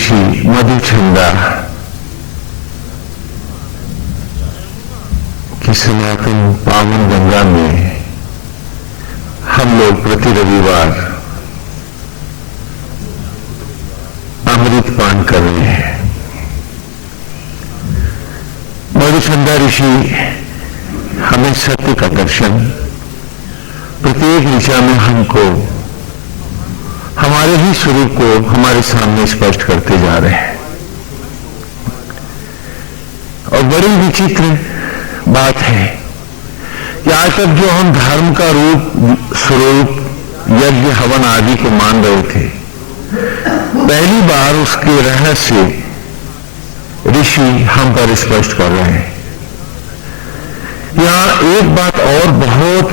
ऋषि मधुचंदा की सनातन पावन गंगा में हम लोग प्रति रविवार अमृत पान कर रहे हैं। मधुचंदा ऋषि हमें सत्य का दर्शन प्रत्येक दिशा में हमको हमारे ही स्वरूप को हमारे सामने स्पष्ट करते जा रहे हैं। और बड़ी विचित्र बात है कि आज तक जो हम धर्म का रूप स्वरूप यज्ञ हवन आदि को मान रहे थे, पहली बार उसके रहस्य ऋषि हम पर स्पष्ट कर रहे हैं। यहां एक बात और बहुत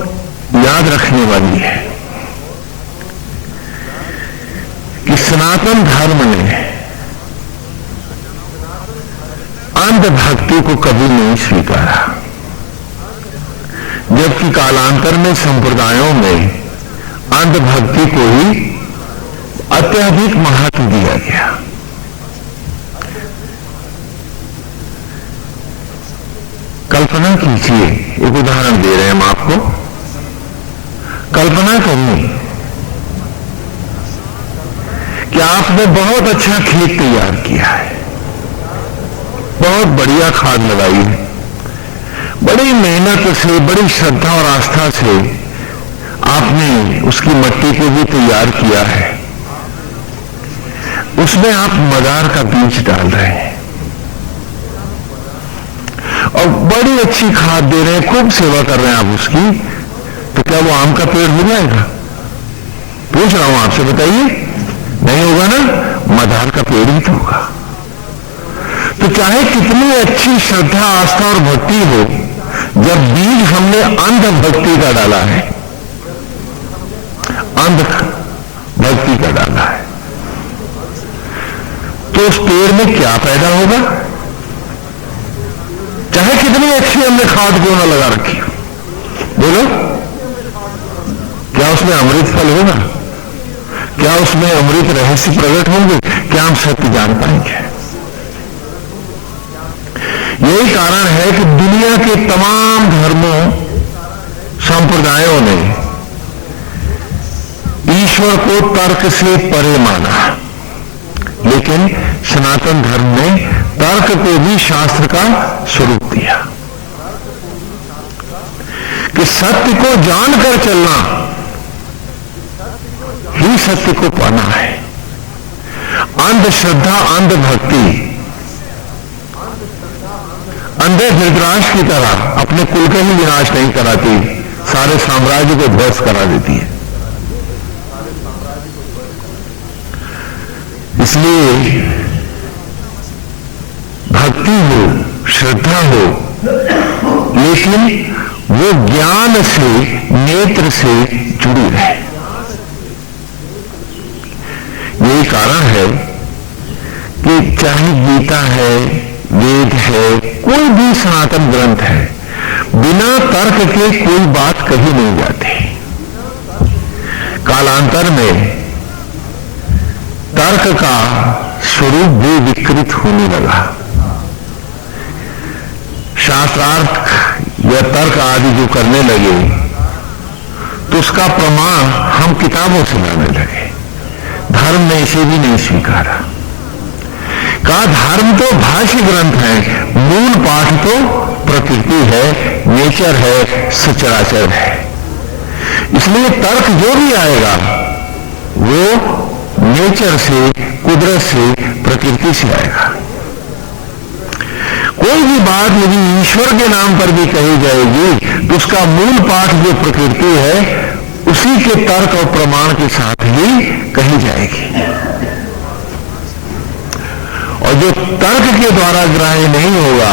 याद रखने वाली है कि सनातन धर्म ने अंधभक्ति को कभी नहीं स्वीकारा, जबकि कालांतर में संप्रदायों में अंधभक्ति को ही अत्यधिक महत्व दिया गया। कल्पना कीजिए, एक उदाहरण दे रहे हैं हम आपको। कल्पना करिए कि आपने बहुत अच्छा खेत तैयार किया है, बहुत बढ़िया खाद लगाई है, बड़ी मेहनत से, बड़ी श्रद्धा और आस्था से आपने उसकी मिट्टी को भी तैयार किया है। उसमें आप मदार का बीज डाल रहे हैं और बड़ी अच्छी खाद दे रहे हैं, खूब सेवा कर रहे हैं आप उसकी, तो क्या वो आम का पेड़ हो जाएगा? पूछ रहा हूं आपसे, बताइए। नहीं होगा ना, मदार का पेड़ ही तो होगा। तो चाहे कितनी अच्छी श्रद्धा, आस्था और भक्ति हो, जब बीज हमने अंध भक्ति का डाला है, अंध भक्ति का डाला है, तो उस पेड़ में क्या पैदा होगा? चाहे कितनी अच्छी हमने खाद क्यों ना लगा रखी, बोलो, क्या उसमें अमृत फल होगा? क्या उसमें अमृत रहस्य प्रकट होंगे? क्या हम सत्य जान पाएंगे? यही कारण है कि दुनिया के तमाम धर्मों, संप्रदायों ने ईश्वर को तर्क से परे माना, लेकिन सनातन धर्म ने तर्क को भी शास्त्र का स्वरूप दिया कि सत्य को जानकर चलना ही सत्य को पाना है। अंधश्रद्धा, अंधभक्ति अंधे धृतराष्ट्र की तरह अपने कुल का ही विनाश नहीं कराती, सारे साम्राज्य को ध्वस्त करा देती है। इसलिए भक्ति हो, श्रद्धा हो, लेकिन वो ज्ञान से, नेत्र से जुड़ी रहे। यही कारण है कि चाहे गीता है, वेद है, कोई भी सनातन ग्रंथ है, बिना तर्क के कोई बात कही नहीं जाती। कालांतर में तर्क का स्वरूप भी विकृत होने लगा। शास्त्रार्थ या तर्क आदि जो करने लगे, तो उसका प्रमाण हम किताबों से लाने लगे। धर्म ने इसे भी नहीं स्वीकारा। कहा धर्म तो भाष्य ग्रंथ है, मूल पाठ तो प्रकृति है, नेचर है, सचराचर है। इसलिए तर्क जो भी आएगा वो नेचर से, कुदरत से, प्रकृति से आएगा। कोई भी बात यदि ईश्वर के नाम पर भी कही जाएगी, तो उसका मूल पाठ जो प्रकृति है, उसी के तर्क और प्रमाण के साथ ही कही जाएगी। और जो तर्क के द्वारा ग्राह्य नहीं होगा,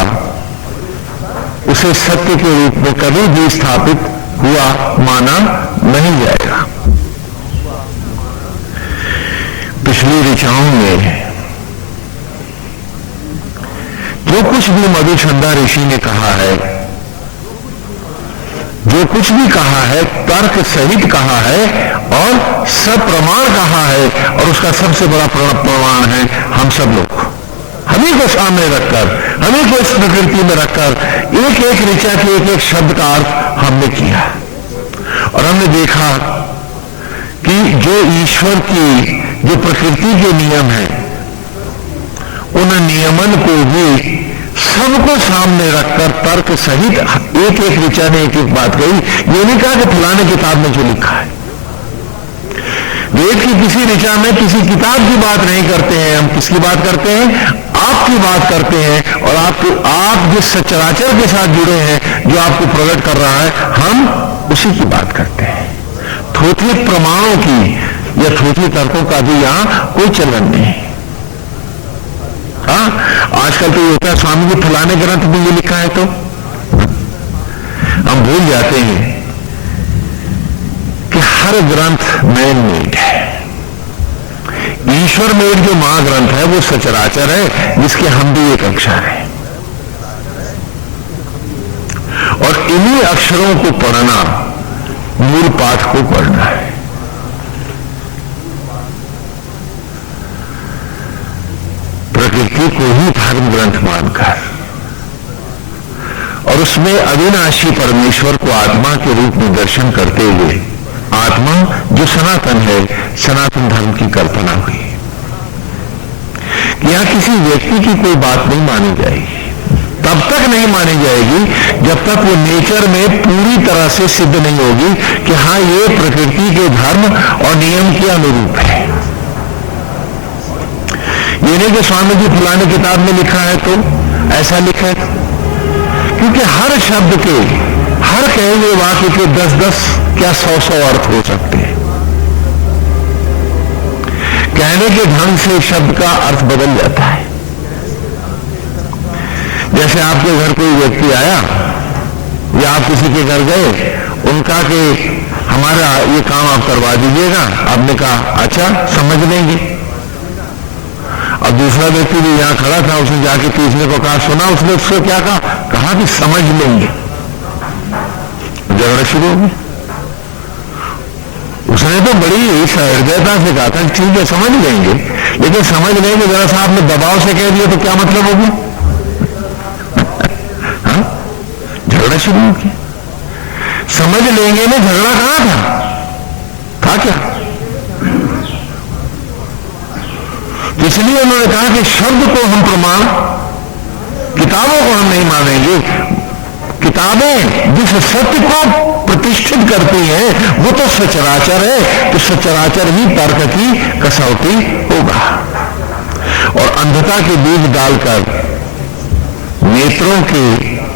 उसे सत्य के रूप में कभी भी स्थापित हुआ माना नहीं जाएगा। पिछली ऋचाओं में जो कुछ भी मधुचंदा ऋषि ने कहा है, जो कुछ भी कहा है, तर्क सहित कहा है और सब प्रमाण कहा है, और उसका सबसे बड़ा प्रमाण है हम सब लोग। हमी को सामने रखकर, हमी को इस प्रकृति में रखकर एक एक ऋचा के एक एक शब्द का अर्थ हमने किया, और हमने देखा कि जो ईश्वर की जो प्रकृति के नियम है, उन नियमन को भी सबको सामने रखकर तर्क सहित एक एक ऋचा ने एक एक बात कही। ये नहीं कहा कि फलाने किताब में जो लिखा है। वेद की किसी ऋचा में किसी किताब की बात नहीं करते हैं, हम किसकी बात करते हैं? आपकी बात करते हैं, और आप जिस सचराचर के साथ जुड़े हैं, जो आपको प्रकट कर रहा है, हम उसी की बात करते हैं। थोथी प्रमाणों की या थोथी तर्कों का भी यहां कोई चलन नहीं। हाँ, आजकल तो ये होता है स्वामी जी फलाने ग्रंथ में ये लिखा है, तो हम भूल जाते हैं कि हर ग्रंथ मैन मेड है। ईश्वर मेड जो महाग्रंथ है वो सचराचर है, जिसके हम भी एक अक्षर है, और इन्हीं अक्षरों को पढ़ना मूल पाठ को पढ़ना है। प्रकृति को ही धर्म ग्रंथ मानकर, और उसमें अविनाशी परमेश्वर को आत्मा के रूप में दर्शन करते हुए, आत्मा जो सनातन है, सनातन धर्म की कल्पना हुई। यहां किसी व्यक्ति की कोई बात नहीं मानी जाएगी, तब तक नहीं मानी जाएगी जब तक वो नेचर में पूरी तरह से सिद्ध नहीं होगी कि हाँ, ये प्रकृति के धर्म और नियम के अनुरूप है। ये नहीं कि स्वामी जी फलाने किताब में लिखा है तो ऐसा लिखा है, क्योंकि हर शब्द के, हर कहे हुए वाक्य के 10-10 क्या 100-100 अर्थ हो सकते हैं। कहने के ढंग से शब्द का अर्थ बदल जाता है। जैसे आपके घर कोई व्यक्ति आया या आप किसी के घर गए, उनका कि हमारा ये काम आप करवा दीजिएगा, आपने कहा अच्छा समझ लेंगे। अब दूसरा व्यक्ति भी यहां खड़ा था, उसने जाके तीसरे को कहा सुना, उसने उसको क्या कहा कि समझ लेंगे। झगड़ा शुरू हो गया। उसने तो बड़ी हृदयता से कहा था ठीक है समझ लेंगे, लेकिन समझ लेंगे जरा सा आपने दबाव से कह दिया तो क्या मतलब होगी? हाँ, झगड़ा शुरू हो गया। समझ लेंगे में झगड़ा कहां था क्या? इसलिए उन्होंने कहा कि शब्द को हम प्रमाण, किताबों को हम नहीं मानेंगे। किताबें जिस सत्य को प्रतिष्ठित करती हैं वो तो सचराचर है, तो सचराचर ही तर्क की कसौटी होगा। और अंधता के बीज डालकर नेत्रों के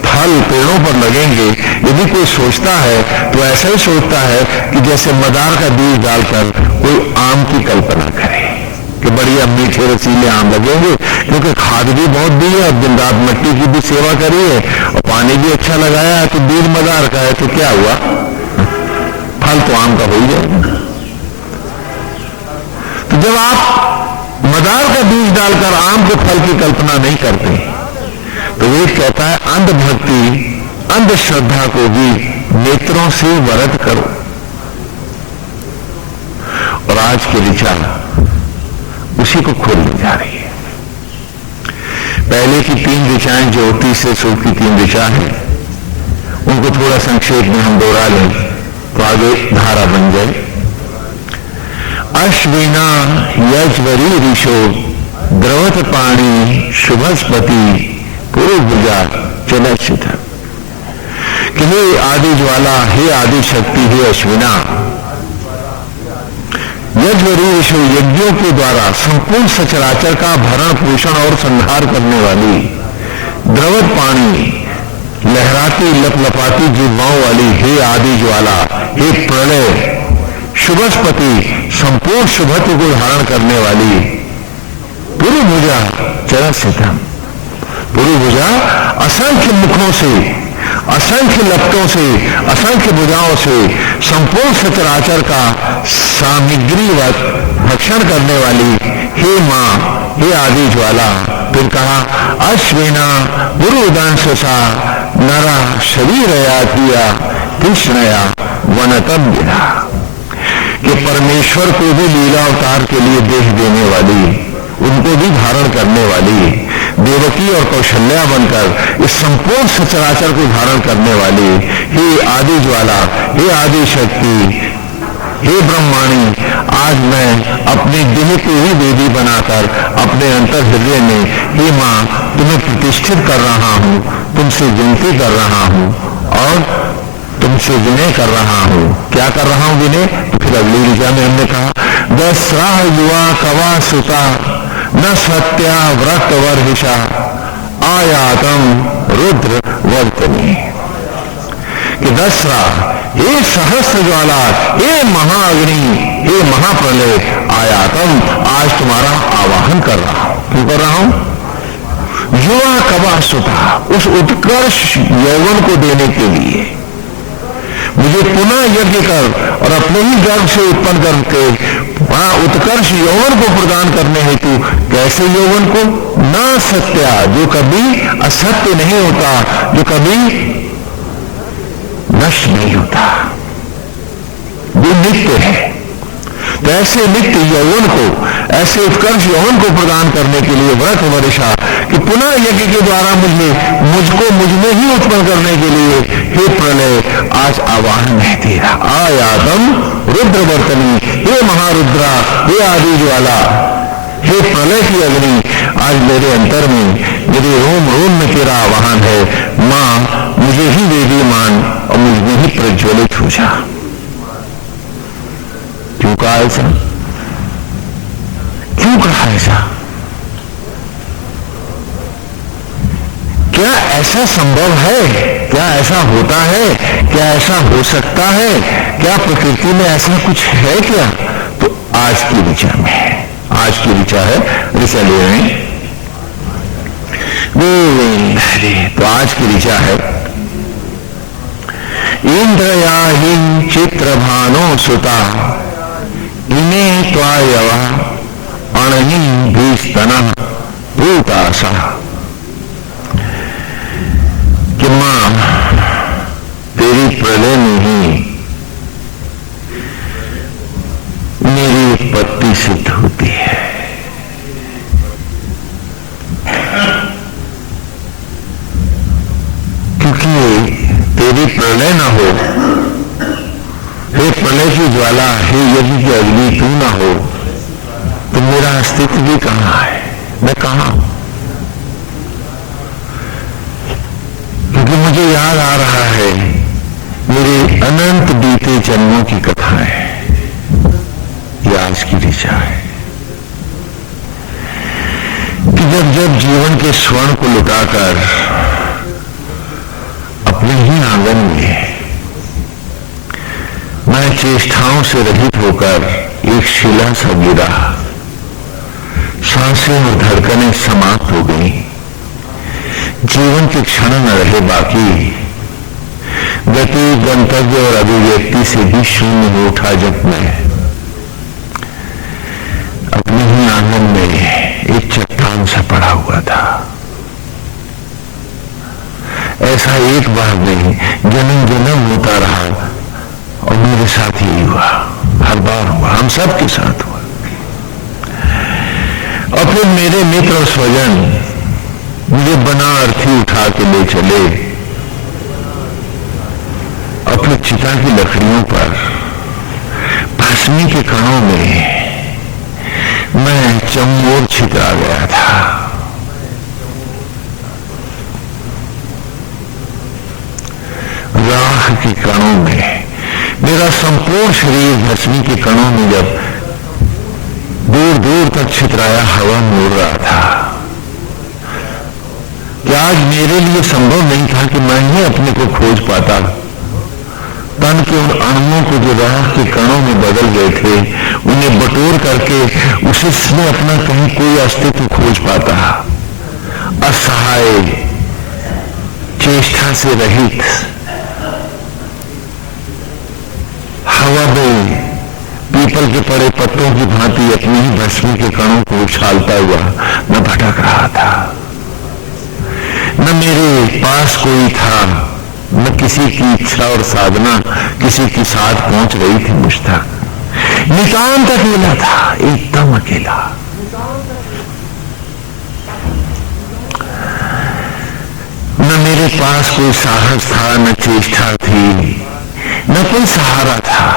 फल पेड़ों पर लगेंगे, यदि कोई सोचता है तो ऐसा ही सोचता है कि जैसे मदार का बीज डालकर कोई आम की कल्पना करे कि बढ़िया मीठे रसीले आम लगेंगे, क्योंकि खाद भी बहुत दी है और दिन रात मिट्टी की भी सेवा करी है और पानी भी अच्छा लगाया है, तो बीज मदार का है तो क्या हुआ, फल तो आम का हो ही जाएगा। तो जब आप मदार का बीज डालकर आम के फल की कल्पना नहीं करते, तो वेद कहता है अंधभक्ति, अंधश्रद्धा को भी नेत्रों से वरद करो। और आज की ऋचा उसी को खोलने जा रही है। पहले की 3 ऋचाएं जो तीसरे सूक्त की 3 ऋचा है, उनको थोड़ा संक्षेप में हम दोहरा लें तो आगे धारा बन जाए। अश्विना यजवरी ऋषो द्रवत पाणी शुभस्पति पूर्वभुजा चलचित। कि हे आदि ज्वाला, हे आदि शक्ति, हे अश्विना, यज्ञ ऋषि यज्ञों के द्वारा संपूर्ण सचराचर का भरण पोषण और संहार करने वाली, द्रवत पानी, लहराती लपलपाती जिह्वाओं वाली, हे आदि ज्वाला, हे प्रलय, शुभस्पति, संपूर्ण शुभत्व को धारण करने वाली, पूर्वभुजा चरसितम। पूर्वभुजा असंख्य मुखों से, असंख्य लपटों से, असंख्य भुजाओं से संपूर्ण सचराचर का सामग्रीवत भक्षण करने वाली, हे मां, हे आदि ज्वाला। फिर कहा अश्विना गुरुदंशसा नरा शरीरया किया कृष्णया वनतम गिरा। कि परमेश्वर परमेश्वर को भी लीला अवतार के लिए देह देने वाली, उनको भी धारण करने वाली, देवकी और कौशल्या बनकर इस संपूर्ण सचराचर को धारण करने वाली, हे आदि ज्वाला, हे आदि शक्ति, हे ब्रह्माणी, आज मैं अपने देह को ही वेदी बनाकर अपने अंतर हृदय में, हे मां, तुम्हें प्रतिष्ठित कर रहा हूं, तुमसे विनती कर रहा हूं और तुमसे विनय कर रहा हूं। क्या कर रहा हूं विनय? तो फिर अगली ऋचा में हमने कहा, दस्राह युवा कवा सुता न सत्या व्रत वर्षा आयातम रुद्र वर्तनी, कि दसरा, हे सहस्त्र ज्वाला, हे महाअग्नि, हे महाप्रलय, आयातम, आज तुम्हारा आवाहन कर रहा हूं। क्यों कर रहा हूं? युवा कवा सुता, उस उत्कर्ष यौवन को देने के लिए मुझे पुनः यज्ञ कर और अपने ही गर्भ से उत्पन्न करके वहां उत्कर्ष यौवन को प्रदान करने हेतु, कैसे यौवन को? ना सत्या, जो कभी असत्य नहीं होता, जो कभी नष्ट नहीं होता, जो नित्य है। तो ऐसे नित्य यौवन को, ऐसे उत्कर्ष यौवन को प्रदान करने के लिए व्रत वर्षा, कि पुनः यज्ञ के द्वारा मुझको मुझ में ही उत्पन्न करने के लिए, हे प्रलय, आज आवाहन है तेरा। आयातम रुद्र वर्तनी, हे महारुद्रा, हे आदि ज्वाला, हे प्रलय की अग्नि, आज मेरे अंतर में, मेरे रोम रोम में तेरा आवाहन है। मां, मुझे ही वेदी मान और मुझ में ही प्रज्वलित हो जा। क्यों कहा ऐसा? क्यों कहा ऐसा? क्या ऐसा संभव है? क्या ऐसा होता है? क्या ऐसा हो सकता है? क्या प्रकृति में ऐसा कुछ है क्या? तो आज की ऋचा में है। आज की ऋचा है, ऋचा ले रहे हैं गोविंद हरे। तो आज की ऋचा है, इंद्रयाहि चित्रभानो सुता इमे त्वायवा अणहि भीस्तनः भूतासा, कि मां, तेरी प्रलय में ही मेरी उत्पत्ति सिद्ध होती है। क्योंकि तेरी प्रलय ना हो, हे प्रलय की ज्वाला, हे यज्ञ की अग्नि तू ना हो, तो मेरा अस्तित्व भी कहां है? मैं कहां हूं? क्योंकि मुझे याद आ रहा है मेरे अनंत बीते जन्मों की कथाएं। ये आज की ऋचा है कि जब जब जीवन के स्वर्ण को लुटाकर अपने ही आंगन में मैं चेष्टाओं से रहित होकर एक शिला सा गिरा, सांसें और धड़कनें समाप्त हो गई, जीवन के क्षण न रहे बाकी, गति, गंतव्य और अभिव्यक्ति से भी शून्य हो उठा जब मैं अपने ही आंगन में एक चट्टान सा पड़ा हुआ था। ऐसा एक बार नहीं, जन्म जन्म होता रहा और मेरे साथ ही हुआ, हर बार हुआ, हम सबके साथ हुआ। और फिर मेरे मित्र और स्वजन मुझे बना अर्थी उठा के ले चले और फिर चिता की लकड़ियों पर भस्मी के कणों में मैं चमोर छितरा गया था। राख के कणों में मेरा संपूर्ण शरीर भस्मी के कणों में जब दूर दूर तक छितराया हवा मोड़ रहा था, कि आज मेरे लिए संभव नहीं था कि मैं ही अपने को खोज पाता। तन के उन अणुओं को जो राख के कणों में बदल गए थे, उन्हें बटोर करके उसमें अपना कहीं कोई अस्तित्व खोज पाता। असहाय, चेष्टा से रहित, हवा में पीपल के पड़े पत्तों की भांति अपनी ही भस्मी के कणों को उछालता हुआ मैं भटक रहा था। न मेरे पास कोई था, न किसी की इच्छा और साधना किसी की साथ पहुंच रही थी मुझ तक। नितांत अकेला था, एकदम अकेला। न मेरे पास कोई साहस था, न चेष्टा थी, न कोई सहारा था।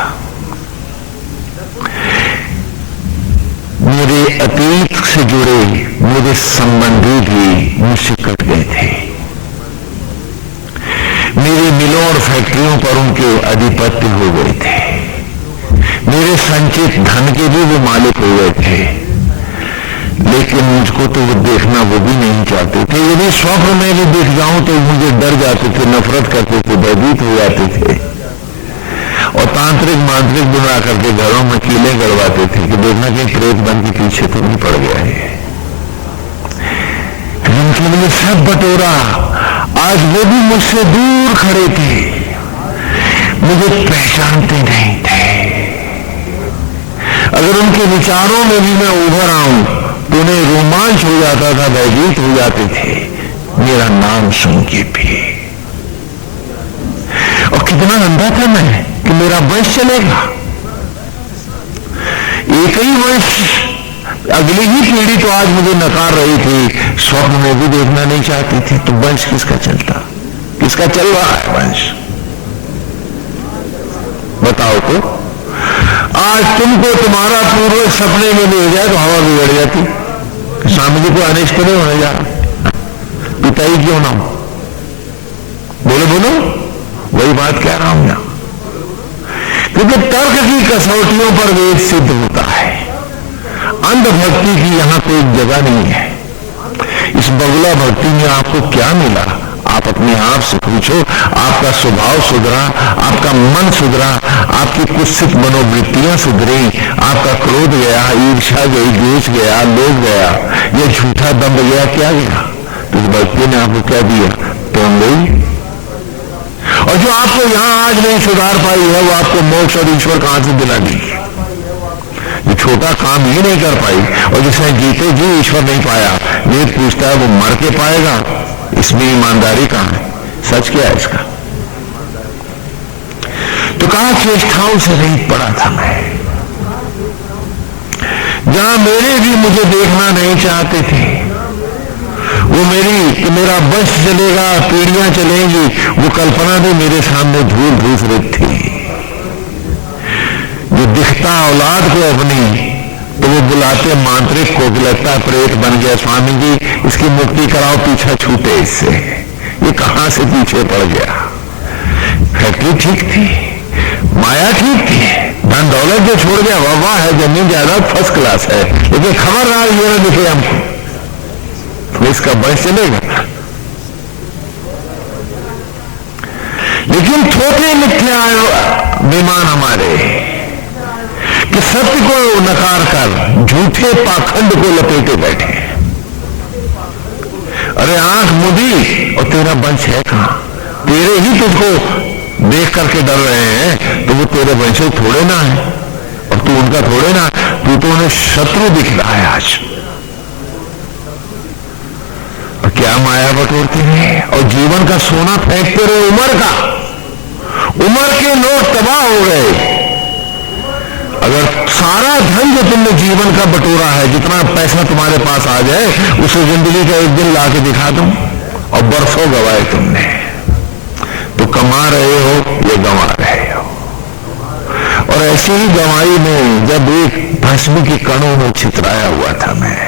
मेरे अतीत से जुड़े मेरे संबंधी भी मुझसे कट गए थे। मेरे मिलों और फैक्ट्रियों पर उनके अधिपत्य हो गए थे। मेरे संचित धन के भी वो मालिक हो गए थे। लेकिन मुझको तो वो देखना वो भी नहीं चाहते थे। यदि स्वप्न में भी देख जाऊं तो मुझे डर जाते थे, नफरत करते थे, भयभीत हो जाते थे और तांत्रिक मांत्रिक बुला करके घरों में कीले गड़वाते थे कि देखना कि प्रेत बन के पीछे तो नहीं पड़ गया है। उनके लिए सब बटोरा। आज वो भी मुझसे दूर खड़े थे, मुझे पहचानते नहीं थे। अगर उनके विचारों में भी मैं उभर आऊं तो उन्हें रोमांच हो जाता था, भयभीत हो जाते थे मेरा नाम सुन के भी। और कितना अंधा था मैं कि मेरा वंश चलेगा। एक ही वंश, अगली ही पीढ़ी तो आज मुझे नकार रही थी, स्वप्न में भी देखना नहीं चाहती थी। तो वंश किसका चलता, किसका चल रहा है वंश, बताओ तो। आज तुमको तुम्हारा पूर्वज सपने में ले जाए तो हवा बिगड़ जाती, स्वामी जी को अनिष्ट नहीं होने जा रहा, पिता ही क्यों ना हो। बोलो बोलो, वही बात कह रहा हूं यहां। क्योंकि तर्क की कसौटियों पर वेद सिद्ध होता है। अंधभक्ति की यहां कोई जगह नहीं है। इस बगुला भक्ति में आपको क्या मिला, आप अपने आप से पूछो। आपका स्वभाव सुधरा, आपका मन सुधरा, आपकी कुत्सित मनोवृत्तियां सुधरी, आपका क्रोध गया, ईर्ष्या गई, द्वेष गया, लोभ गया, यह झूठा दम्भ गया, क्या गया। तो इस भक्ति ने आपको क्या दिया, प्रेम गई। और जो आपको यहां आज नहीं सुधार पाई है वो आपको मोक्ष और ईश्वर कहां से दिला दी। जो छोटा काम ही नहीं कर पाई और जिसने जीते जी ईश्वर नहीं पाया, वेद पूछता है वो मर के पाएगा। इसमें ईमानदारी कहां है, सच क्या है इसका। तो कहा चेष्टाओं से रहित पड़ा था मैं, जहां मेरे भी मुझे देखना नहीं चाहते थे। वो मेरी, मेरा वंश चलेगा, पीढ़ियां चलेंगी, वो कल्पना भी मेरे सामने धूल धूसरित थी। जो दिखता औलाद को अपनी तो वो बुलाते मांत्रिक को, लगता प्रेत बन गया। स्वामी जी इसकी मुक्ति कराओ, पीछा छूटे इससे, ये कहां से पीछे पड़ गया। फैक्ट्री ठीक थी, माया ठीक थी, धन दौलत जो छोड़ गया वाह है, जमीन जायदाद फर्स्ट क्लास है, लेकिन खबरदार ये ना दिखे हमको तो इसका वंश चलेगा। लेकिन थोड़े मिथ्या बेईमान हमारे कि सत्य को नकार कर झूठे पाखंड को लपेटे बैठे। अरे आंख मुदी और तेरा वंश है कहां, तेरे ही तुझको देख करके डर रहे हैं, तो वो तेरे वंश थोड़े ना है और तू उनका थोड़े ना, तू तो उन्हें शत्रु दिख रहा है आज। और क्या माया बटोरते हैं और जीवन का सोना फेंकते रहे। उम्र के लोग तबाह हो गए। अगर सारा धन जो तुमने जीवन का बटोरा है, जितना पैसा तुम्हारे पास आ जाए, उसे जिंदगी का एक दिन ला के दिखा दूं और बरसों गवाए तुमने, तो कमा रहे हो ये गंवा रहे हो। और ऐसी ही गंवाई में जब एक भस्म के कणों में छितराया हुआ था मैं,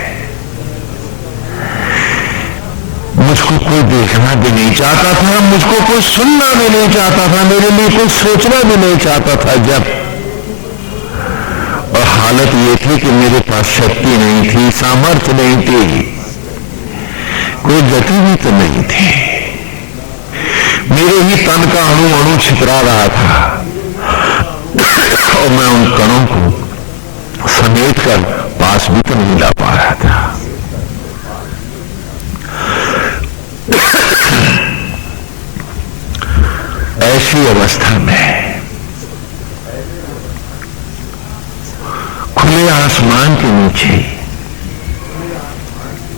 मुझको कोई देखना भी नहीं चाहता था, मुझको कोई सुनना भी नहीं चाहता था, मेरे लिए कोई सोचना भी नहीं चाहता था। जब और हालत ये थी कि मेरे पास शक्ति नहीं थी, सामर्थ्य नहीं थी, कोई गति भी तो नहीं थी, मेरे ही तन का अणु अणु छितरा रहा था और मैं उन कणों को समेट कर पास भी तो नहीं ला पा रहा था। ऐसी अवस्था में खुले आसमान के नीचे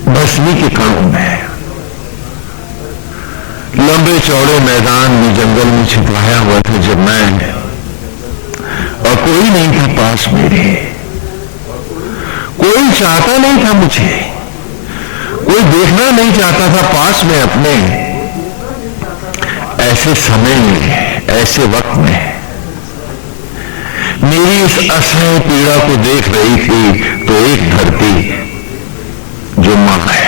भस्मी के कणों में लंबे चौड़े मैदान में जंगल में छिपाया हुआ था जब मैं और कोई नहीं था पास मेरे, कोई चाहता नहीं था मुझे, कोई देखना नहीं चाहता था पास में अपने। ऐसे समय में, ऐसे वक्त में मेरी इस असह्य पीड़ा को देख रही थी तो एक धरती जो मां है,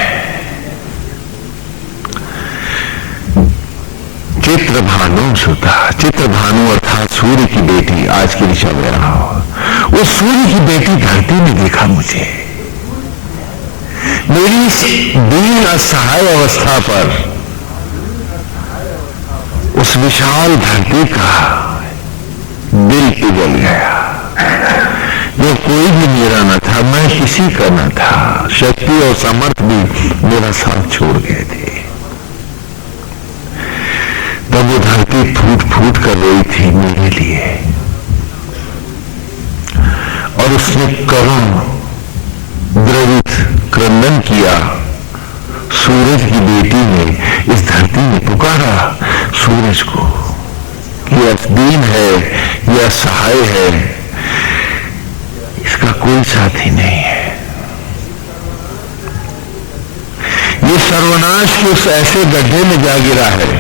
चित्रभानु सुता, चित्रभानु अर्थात सूर्य की बेटी, आज की दिशा में रहा हो, उस सूर्य की बेटी धरती ने देखा मुझे। मेरी इस दीन असहाय अवस्था पर उस विशाल धरती का दिल पिघल गया। जो कोई भी मेरा न था, मैं किसी का न था, शक्ति और सामर्थ भी मेरा साथ छोड़ गए थे। तब वो धरती फूट फूट कर रही थी मेरे लिए, और उसने करुण द्रवित क्रंदन किया। सूरज की बेटी ने इस धरती में पुकारा सूरज को कि यह दीन है, यह सहाय है, इसका कोई साथी नहीं है। ये सर्वनाश के उस ऐसे गड्ढे में जा गिरा है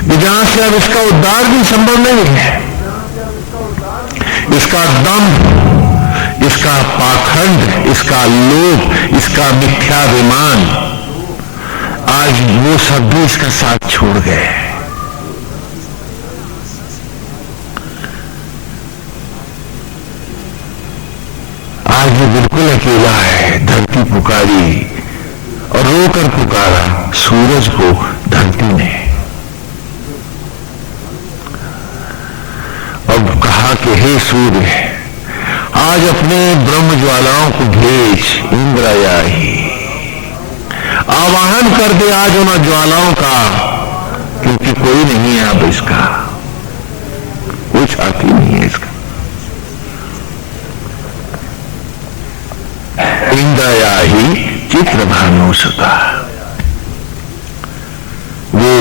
कि जहां से अब इसका उद्धार भी संभव नहीं है। इसका दम, इसका पाखंड, इसका लोभ, इसका मिथ्याभिमान, आज वो सब भी इसका साथ छोड़ गए। आज ये बिल्कुल अकेला है। धरती पुकारी और रोकर पुकारा सूरज को धरती ने, अब कहा कि हे सूर्य, आज अपने ब्रह्म ज्वालाओं को भेज, इंद्रयाही आवाहन कर दे आज उन ज्वालाओं का, क्योंकि कोई नहीं है अब इसका, कोई साथी नहीं है इसका। इंद्रयाही चित्रभानु सुता, वे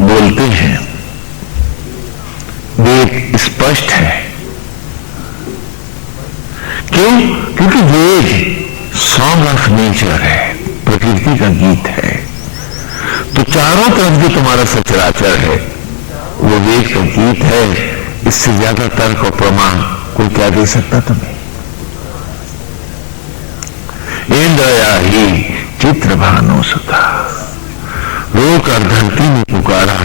बोलते हैं, वेद स्पष्ट है। क्यों? क्योंकि वेद सॉन्ग ऑफ नेचर है, प्रकृति का गीत है। तो चारों तरफ जो तुम्हारा सचराचर है वो वेद का गीत है। इससे ज्यादा तर्क और प्रमाण कोई क्या दे सकता तुम्हें? इंद्रयाही चित्रभानु सुता, रोकर धरती में पुकारा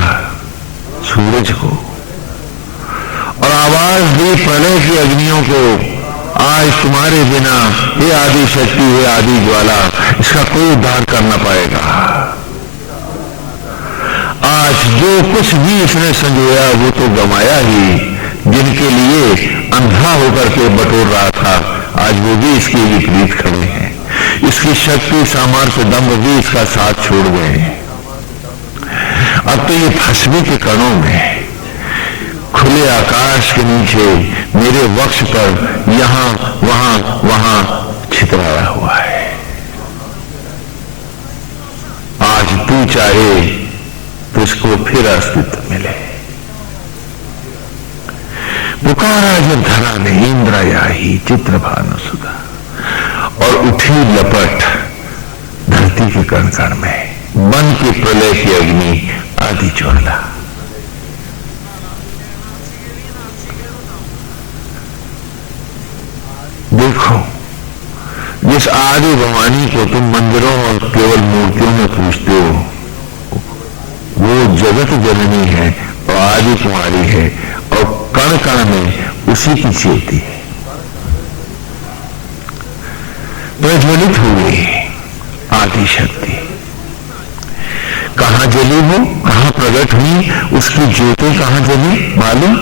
सूरज को और आवाज दी प्रलय की अग्नियों को, आज तुम्हारे बिना हे आदि शक्ति, हे आदि ज्वाला, इसका कोई उद्धार करना पाएगा। आज जो कुछ भी इसने संजोया वो तो गंवाया ही। जिनके लिए अंधा होकर के बटोर रहा था, आज वो भी इसके विपरीत खड़े हैं। इसकी शक्ति, सामर्थ्य, दम्भ भी इसका साथ छोड़ गए। अब तो ये भस्मी के कणों में खुले आकाश के नीचे मेरे वक्ष पर यहां वहां वहां छितराया हुआ है। आज तू चाहे तो इसको फिर अस्तित्व मिले। पुकारा जब धरा ने इंद्रयाही चित्रभानु सुता, और उठी लपट धरती के कण कण में, बन के प्रलय की अग्नि आदि ज्वाला। देखो, जिस आदि भवानी को तुम मंदिरों और केवल मूर्तियों में पूछते हो, वो जगत जननी है और आदि कुमारी है, और कण कण में उसी की ज्योति है। प्रज्वलित हो गई आदि शक्ति। कहां जली वो, कहां प्रकट हुई, उसकी ज्योति कहां जली मालूम?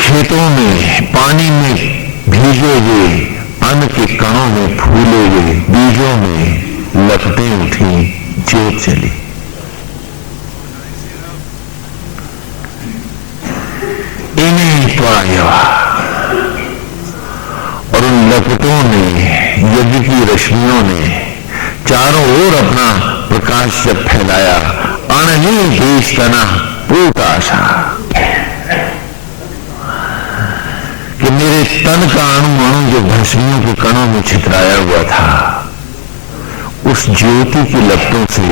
खेतों में, पानी में भीगे हुए अन्न के कणों में फूले हुए बीजों में लपटें उठी, ज्योत जली। इन्हीं पाया, और उन लपटों ने, यज्ञ की रश्मियों ने चारों ओर अपना प्रकाश जब फैलाया, अणही देश तना पूत आशा। तन का अणु अणु जो भस्मियों के कणों में छितराया हुआ था, उस ज्योति की लपटों से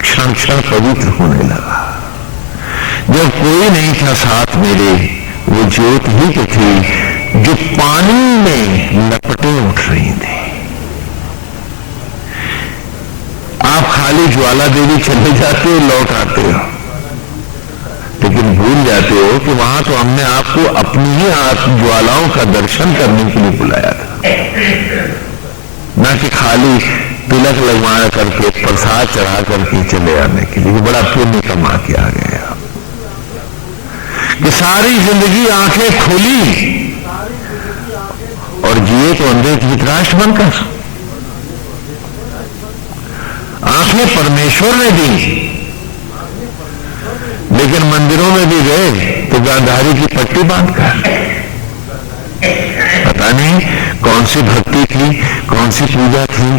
क्षण क्षण पवित्र होने लगा। जब कोई नहीं था साथ मेरे, वो ज्योत ही तो थी जो पानी में लपटें उठ रही थी। आप खाली ज्वाला देवी चले जाते हो, लौट आते हो, लेकिन भूल जाते हो कि वहां तो हमने आपको अपनी ही आत्म ज्वालाओं का दर्शन करने के लिए बुलाया था, ना कि खाली तिलक लगवा करके प्रसाद चढ़ा करके चले आने के लिए। बड़ा पुण्य कमा के आ गए आप कि सारी जिंदगी आंखें खोली और जिए तो अंधे धृतराष्ट्र बनकर। आंखें परमेश्वर ने दी, लेकिन मंदिरों में भी गए तो गांधारी की पट्टी बांधकर। पता नहीं कौन सी भक्ति थी, कौन सी पूजा थी,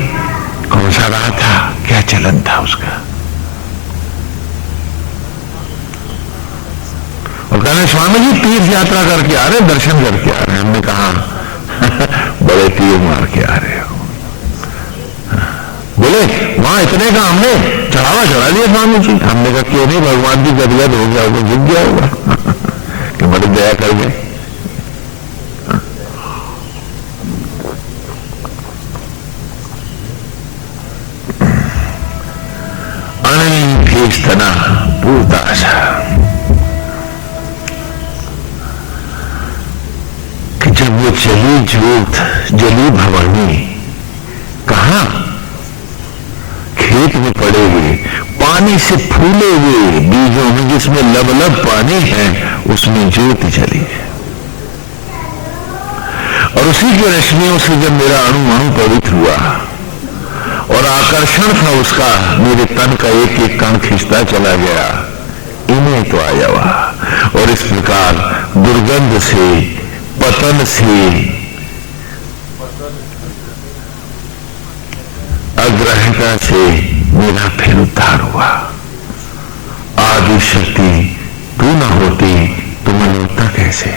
कौन सा राह था, क्या चलन था उसका। और कहने स्वामी जी तीर्थ यात्रा करके आ रहे, दर्शन करके आ रहे। हमने कहा बड़े तीर मार के आ रहे हो। बोले वहां इतने का हमने चढ़ावा चढ़ा दिया स्वामी जी। हमने कहा क्यों नहीं, भगवान की गदगद हो गया होगा, झुक गया होगा कि बड़ी दया कर गए। अननी फीसतना पूर्दाशा कि जब वो चली ज्योत, जली भवानी कहां, खेत में पड़े हुए पानी से फूले हुए बीजों में जिसमें लबलब पानी है, उसमें ज्योति जली है। और उसी की रश्मियों से जब मेरा अणु अणु पवित्र हुआ और आकर्षण था उसका, मेरे तन का एक एक कण खिंचता चला गया, इन्हें तो आया हुआ। और इस प्रकार दुर्गंध से, पतन से, अग्रहता से मेरा फिर उद्धार हुआ। आदि शक्ति तू न होती तो मैं होता कैसे।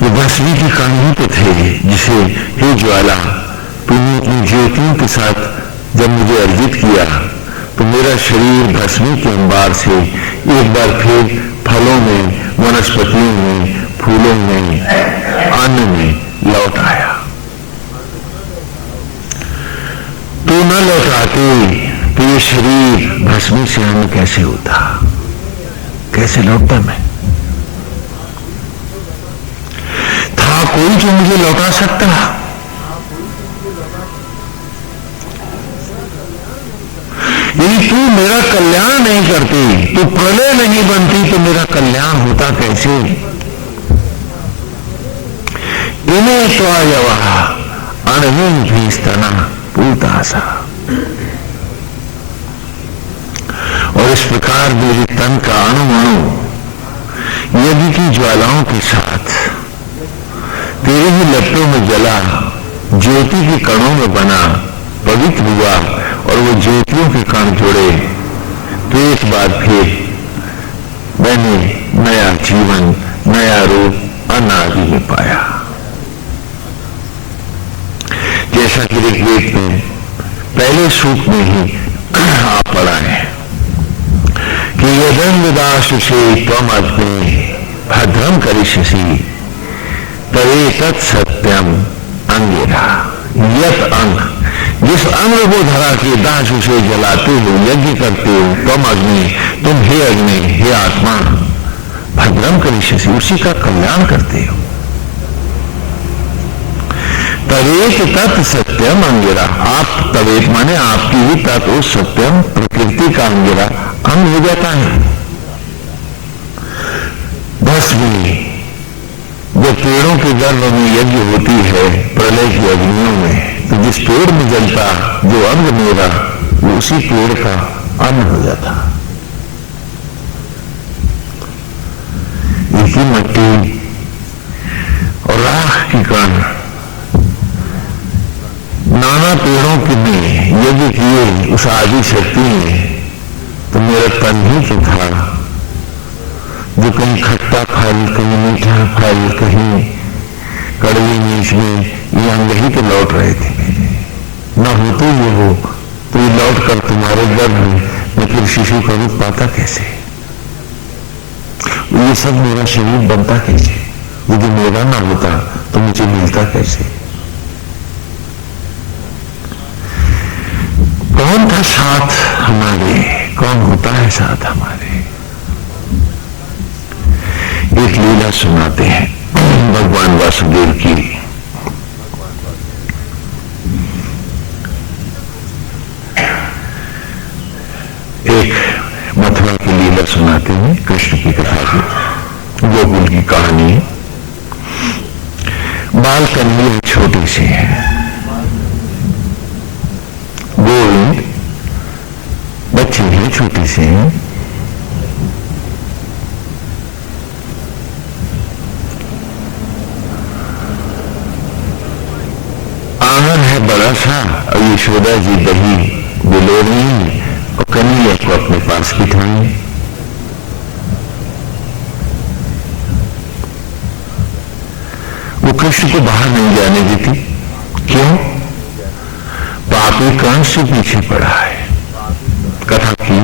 वो भस्मी के कानून तो थे जिसे हे ज्वाला तूने अपनी ज्योतियों के साथ जब मुझे अर्जित किया तो मेरा शरीर भस्मी के अंबार से एक बार फिर फलों में, वनस्पतियों में, फूलों में, अन्न में लौट आया। तू न लौट आती तो ये शरीर भस्मी से अन्न कैसे होता, कैसे लौटता। मैं था कोई जो मुझे लौटा सकता। यदि तू मेरा कल्याण नहीं करती, तू प्रलय नहीं बनती तो मेरा कल्याण होता कैसे। इन्हें तो आयवा अणवीन भी स्तना पूतासा। और इस प्रकार मेरे तन का अणु अणु यज्ञ की ज्वालाओं के साथ तेरे ही लपटों में जला, ज्योति के कणों में बना, पवित्र हुआ। और वो ज्योतियों के कण जुड़े तो एक बार फिर मैंने नया जीवन, नया रूप अनादि में पाया। जैसा कि ऋग्वेद में पहले सूक्त में ही आप पढ़ा है कि यदन विदाशुषे त्वम अग्नि भद्रम करिष्यसि तवे तत् सत्यम अंगिरा। यत अंग, जिस अंग को धरा के दाशु से जलाते हो, यज्ञ करते हो, तुम अग्नि, तुम हे अग्नि, हे आत्मा, भद्रम करिष्यसि, उसी का कल्याण करते हो। तवेत तत् सत्यम अंगिरा। आप तवेत माने आपकी ही तत् उस सत्यम प्रकृति का अंगिरा अंग हो जाता है। भस्मी जो पेड़ों के गर्भ में यज्ञ होती है प्रलय की अग्नियों में, तो जिस पेड़ में जलता जो अंग मेरा, वो उसी पेड़ का अन्न हो जाता। इसी मिट्टी और राख की कण नाना पेड़ों के में यज्ञ किए उस आदि शक्ति ने, तो मेरा तन ही तो था कहीं खट्टा फल, कहीं मीठा फल, कहीं कड़वी मीठ में ये अंग ही तो लौट रहे थे। न होते ये हो तो ये लौट कर तुम्हारे गर्भ में फिर शिशु का रूप पाता कैसे? ये सब मेरा शरीर बनता कैसे? यदि मेरा ना होता तो मुझे मिलता कैसे? कौन था साथ हमारे? कौन होता है साथ हमारे? एक लीला सुनाते हैं भगवान वासुदेव की। एक मथुरा की लीला सुनाते हैं, कृष्ण की कथा की, गोकुल की कहानी है। बाल कन्या छोटी सी है, गोविंद बच्चे हैं, छोटी सी हैं। आंगन है बड़ा सा और यशोदा जी दही बिलो रही है और कन्हैया को अपने पास बिठाई। वो कृष्ण को बाहर नहीं जाने देती। क्यों? पापी कंस से पीछे पड़ा है। कथा की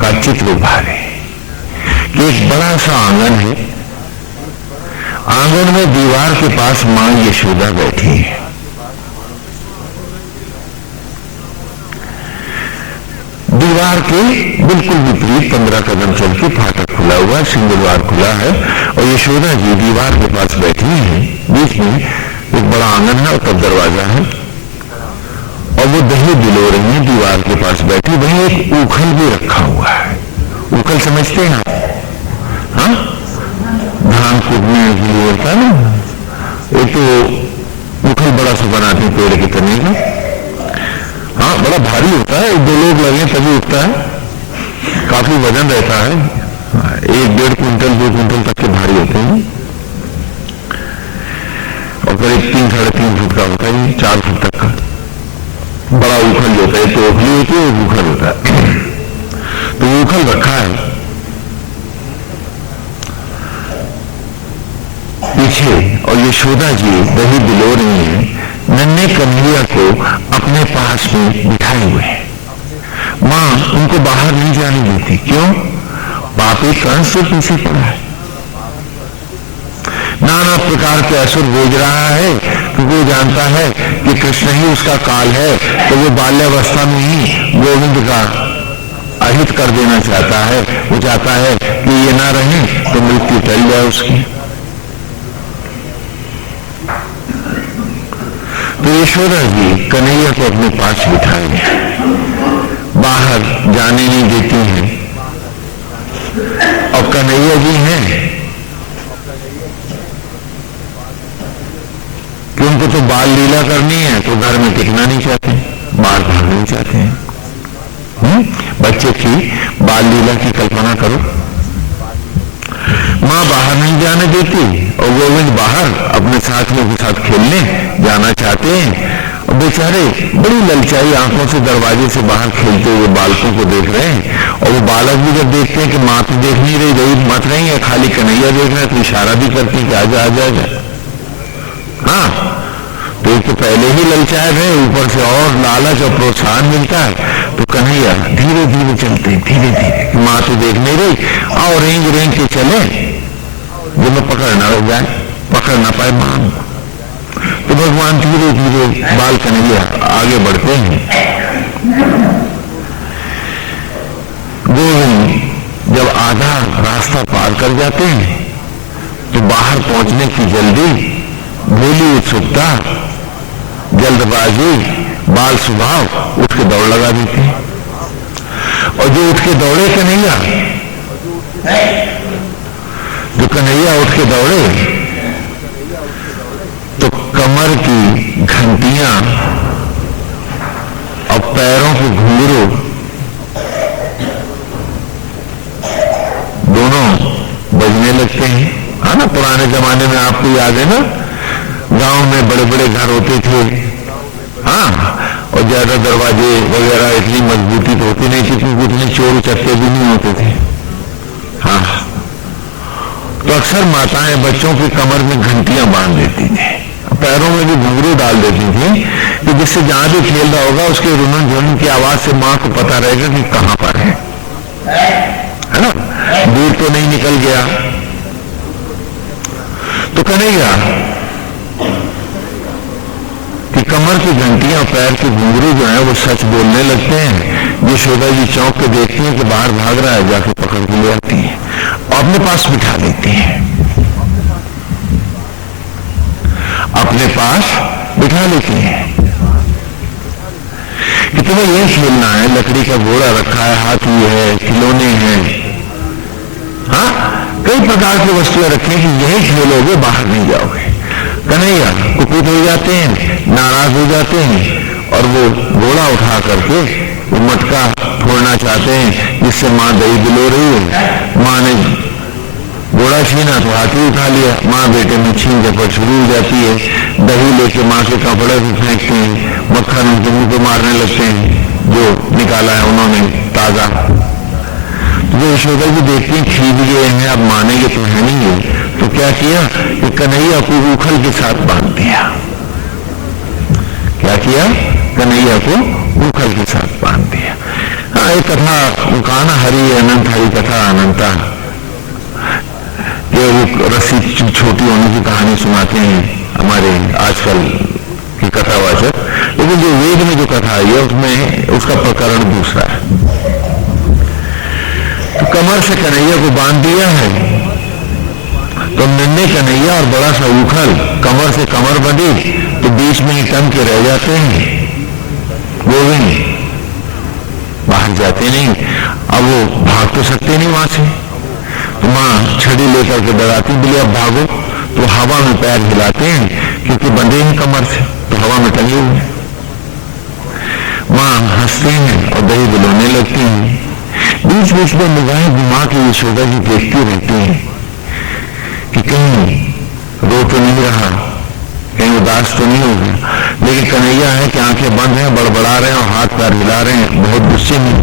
का चित्र उभारे कि एक बड़ा सा आंगन है, आंगन में दीवार के पास मां यशोदा बैठी है। दीवार के बिल्कुल विपरीत 15 कदम चल के फाटक खुला हुआ है, सिंगलवार खुला है और यशोदा जी दीवार के पास बैठी हैं। बीच में एक बड़ा आंगन है और तब दरवाजा है और वो दही बिलो रही है दीवार के पास बैठी। वहीं एक ऊखल भी रखा हुआ है। ऊखल समझते हैं आप? हाँ, धान कूटने के लिए होता है ना। एक तो ऊखल बड़ा सा बनाते हैं पेड़ के तने का। हाँ, बड़ा भारी होता है, 2 लोग लगे तभी उठता है। काफी वजन रहता है, 1-1.5 क्विंटल 2 क्विंटल तक के भारी होते हैं और करीब 3-3.5 फुट का होता है, 4 फुट तक का बड़ा उखल होता है। तो ओखली होती है, उखल होता है। तो उखल रखा है पीछे और यशोदा जी दही बिलो रही है, नन्हे कन्हैया को अपने पास में बिठाए हुए हैं। मां उनको बाहर नहीं जाने देती। क्यों? पापी कंस से पीछे पड़ा है, नाना प्रकार के असुर भेज रहा है क्योंकि वो जानता है कि कृष्ण ही उसका काल है। तो वो बाल्यावस्था में ही गोविंद का अहित कर देना चाहता है। वो चाहता है कि ये ना रहे तो मृत्यु टल जाए उसकी। तो यशोदा जी कन्हैया को अपने पास बिठाए, बाहर जाने नहीं देती हैं। और कन्हैया जी हैं कि उनको तो बाल लीला करनी है, तो घर में टिकना नहीं चाहते, बाहर भागना नहीं चाहते हैं। बच्चे की बाल लीला की कल्पना करो। मां बाहर नहीं जाने देती और गोविंद बाहर अपने साथियों के साथ खेलने जाना चाहते हैं। और बेचारे बड़ी ललचाई आंखों से दरवाजे से बाहर खेलते हुए बालकों को देख रहे हैं। और वो बालक भी जब देखते हैं कि मां तो देख नहीं रही, रही मत रही है, खाली कन्हैया देख रहे हैं, तो इशारा भी करते हैं कि आजा आजा आजा। हाँ, तो एक तो पहले ही ललचाए गए, ऊपर से और लालच और प्रोत्साहन मिलता है। तो कन्हैया धीरे धीरे चलते, धीरे धीरे, मां तो देख नहीं रही, और रेंग रेंग के चले जो मैं पकड़ ना हो जाए, पकड़ ना पाए मां। तो भगवान धीरे धीरे बाल कन्हैया आगे बढ़ते हैं। गोविंद जब आधा रास्ता पार कर जाते हैं तो बाहर पहुंचने की जल्दी, भोली उत्सुकता, जल्दबाजी, बाल स्वभाव उठ के दौड़ लगा देते हैं। और जो उठ के दौड़े कन्हैया, जो कन्हैया उठ के दौड़े तो कमर की घंटियां और पैरों के घुंघरू दोनों बजने लगते हैं। हाँ ना, पुराने जमाने में आपको याद है ना, गांव में बड़े बड़े घर होते थे। हाँ, और ज्यादा दरवाजे वगैरह इतनी मजबूती तो होती नहीं थी क्योंकि इतने चोर चक्के भी नहीं होते थे। हाँ, तो अक्सर माताएं बच्चों की कमर में घंटियां बांध देती थी, पैरों में भी घुंघरू डाल देती थी कि जिससे जहां भी खेल रहा होगा उसके रुनन झुनन की आवाज से मां को पता रहेगा कि कहां पर है ना, दूर तो नहीं निकल गया। तो कन्हैया कि कमर की घंटियां पैर के घुंघरू जो है वो सच बोलने लगते हैं। यशोदा जी चौंक के देखती हैं कि बाहर भाग रहा है, जाके पकड़ के ले आती है और अपने पास बिठा लेती है, अपने पास बिठा लेती है कि तुम्हें यह खेलना है। लकड़ी का घोड़ा रखा है, हाथी है, खिलौने हैं, हाँ कई प्रकार की वस्तुएं रखी कि यही खेलोगे, बाहर नहीं जाओगे। कन्हैया कुपित हो जाते हैं, नाराज हो जाते हैं और वो घोड़ा उठा करके वो मटका फोड़ना चाहते हैं जिससे मां दही दिलो रही है। मां ने घोड़ा छीना तो हाथी उठा लिया, मां बेटे में छीन झपट शुरू हो जाती है। दही लेके मां के कपड़े भी फेंकते हैं, मक्खन उनके मुंह को मारने लगते हैं जो निकाला है उन्होंने ताजा। जो यशोदा जी देखती हैं खींच गए हैं, अब मानेंगे तो है नहीं है, तो क्या किया कि कन्हैया को उखल के साथ बांध दिया। क्या किया? कन्हैया को उखल के साथ बांध दिया। हाँ एक कथा कहा ना, हरि अनंत हरि कथा अनंता, ये वो रस्सी छोटी होने की कहानी सुनाते हैं हमारे आजकल की कथावाचक, लेकिन जो वेद में जो कथा आई है उसमें उसका प्रकरण दूसरा है। तो कमर से कन्हैया को बांध दिया है, तो नन्हे कन्हैया और बड़ा सा उखल कमर से कमर बंधी तो बीच में ही टन के रह जाते हैं। गोविंद बाहर जाते नहीं, अब वो भाग तो सकते नहीं वहां से। तो मां छड़ी लेकर के डराती, बोली अब भागो, तो हवा में पैर हिलाते हैं क्योंकि बंधे हैं कमर से, तो हवा में टंगे हुए। मां हंसते हैं और दही बुलाने लगती हैं। बीच बीच में निगाहें घुमा के यशोदा जी देखती रहती हैं कि कहीं रो तो नहीं रहा, कहीं उदास तो नहीं हो गया। लेकिन कन्हैया है कि आंखें बंद हैं, बड़बड़ा रहे हैं और हाथ पैर हिला रहे हैं, बहुत गुस्से में।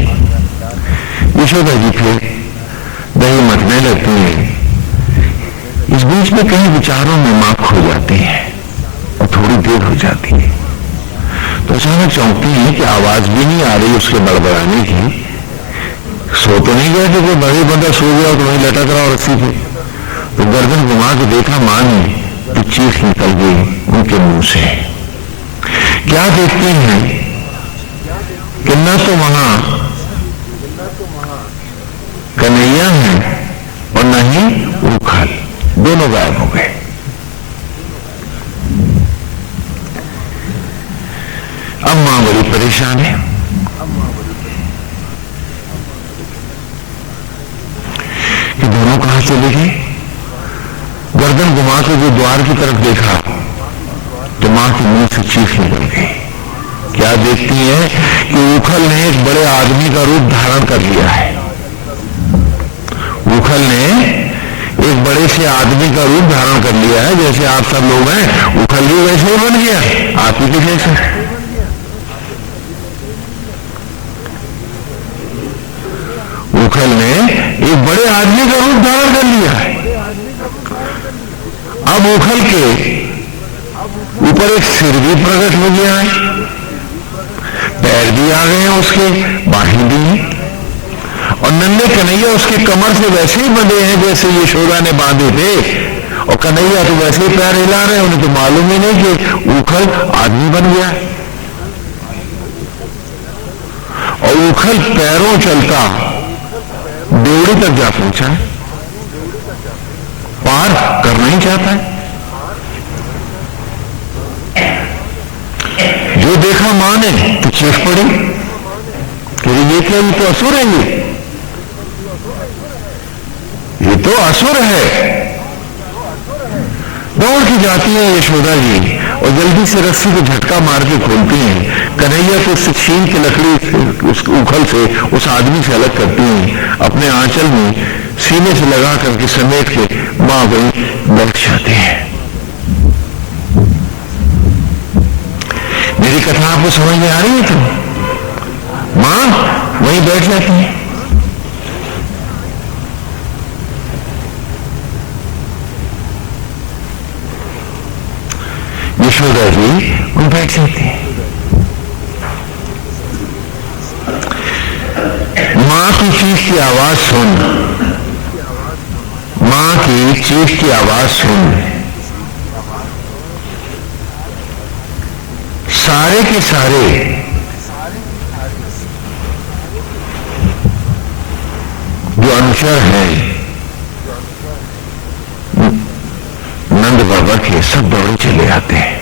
यशोदा जी फिर दही मथने लगती है। इस बीच में कहीं विचारों में मां खो जाती है और थोड़ी देर हो जाती है तो अचानक चौंकती है कि आवाज भी नहीं आ रही उसके बड़बड़ाने की। सो तो नहीं गया कि कोई बड़ी बंदा सो गया तो वहीं लटक रहा और रस्सी पे। तो गर्दन घुमा के देखा मां ने तो चीख निकल गई उनके मुंह से। क्या देखते हैं कि न तो वहां कन्हैया है और न ही उखल, दोनों गायब हो गए। अब मां बड़ी परेशान है कि दोनों कहां चले गए। गर्दन घुमा के जो द्वार की तरफ देखा तो मां के मुंह से चीख निकल गई। क्या देखती है कि उखल ने एक बड़े आदमी का रूप धारण कर लिया है। उखल ने एक बड़े से आदमी का रूप धारण कर लिया है, जैसे आप सब लोग हैं, उखल भी वैसे ही बन गया, आप ही के जैसे। उखल ने एक बड़े आदमी का रूप धारण कर लिया है। अब उखल के ऊपर एक सिर भी प्रकट हो गया है, पैर भी आ गए हैं उसके, बाहें भी हैं, और नन्हे कन्हैया उसके कमर से वैसे ही बंधे हैं जैसे यशोदा ने बांधे थे। और कन्हैया तो वैसे ही पैर हिला रहे हैं, उन्हें तो मालूम ही नहीं कि उखल आदमी बन गया। और उखल पैरों चलता डेवड़ी तक जा पहुंचा है, पार करना ही चाहता है। जो देखा मां ने तो चीख पड़ी कि ये क्या, ये तो असुर है, ये तो असुर है। दौड़ की जाती है यशोदा जी और जल्दी से रस्सी को झटका मार के खोलती हैं। कन्हैया को उससे छीन के लकड़ी उस उखल से उस आदमी से अलग करती हैं, अपने आंचल में सीने से लगा करके समेट के मां वहीं बैठ जाते हैं। मेरी कथा आपको समझ में आ रही है? तो मां वहीं बैठ जाती है। यशोदा जी उन बैठ जाती है। मां की चीख की आवाज सुन, मां की चीख की आवाज सुन, सारे के सारे जो अनुचर हैं नंद बाबा के, सब दौड़े चले आते हैं,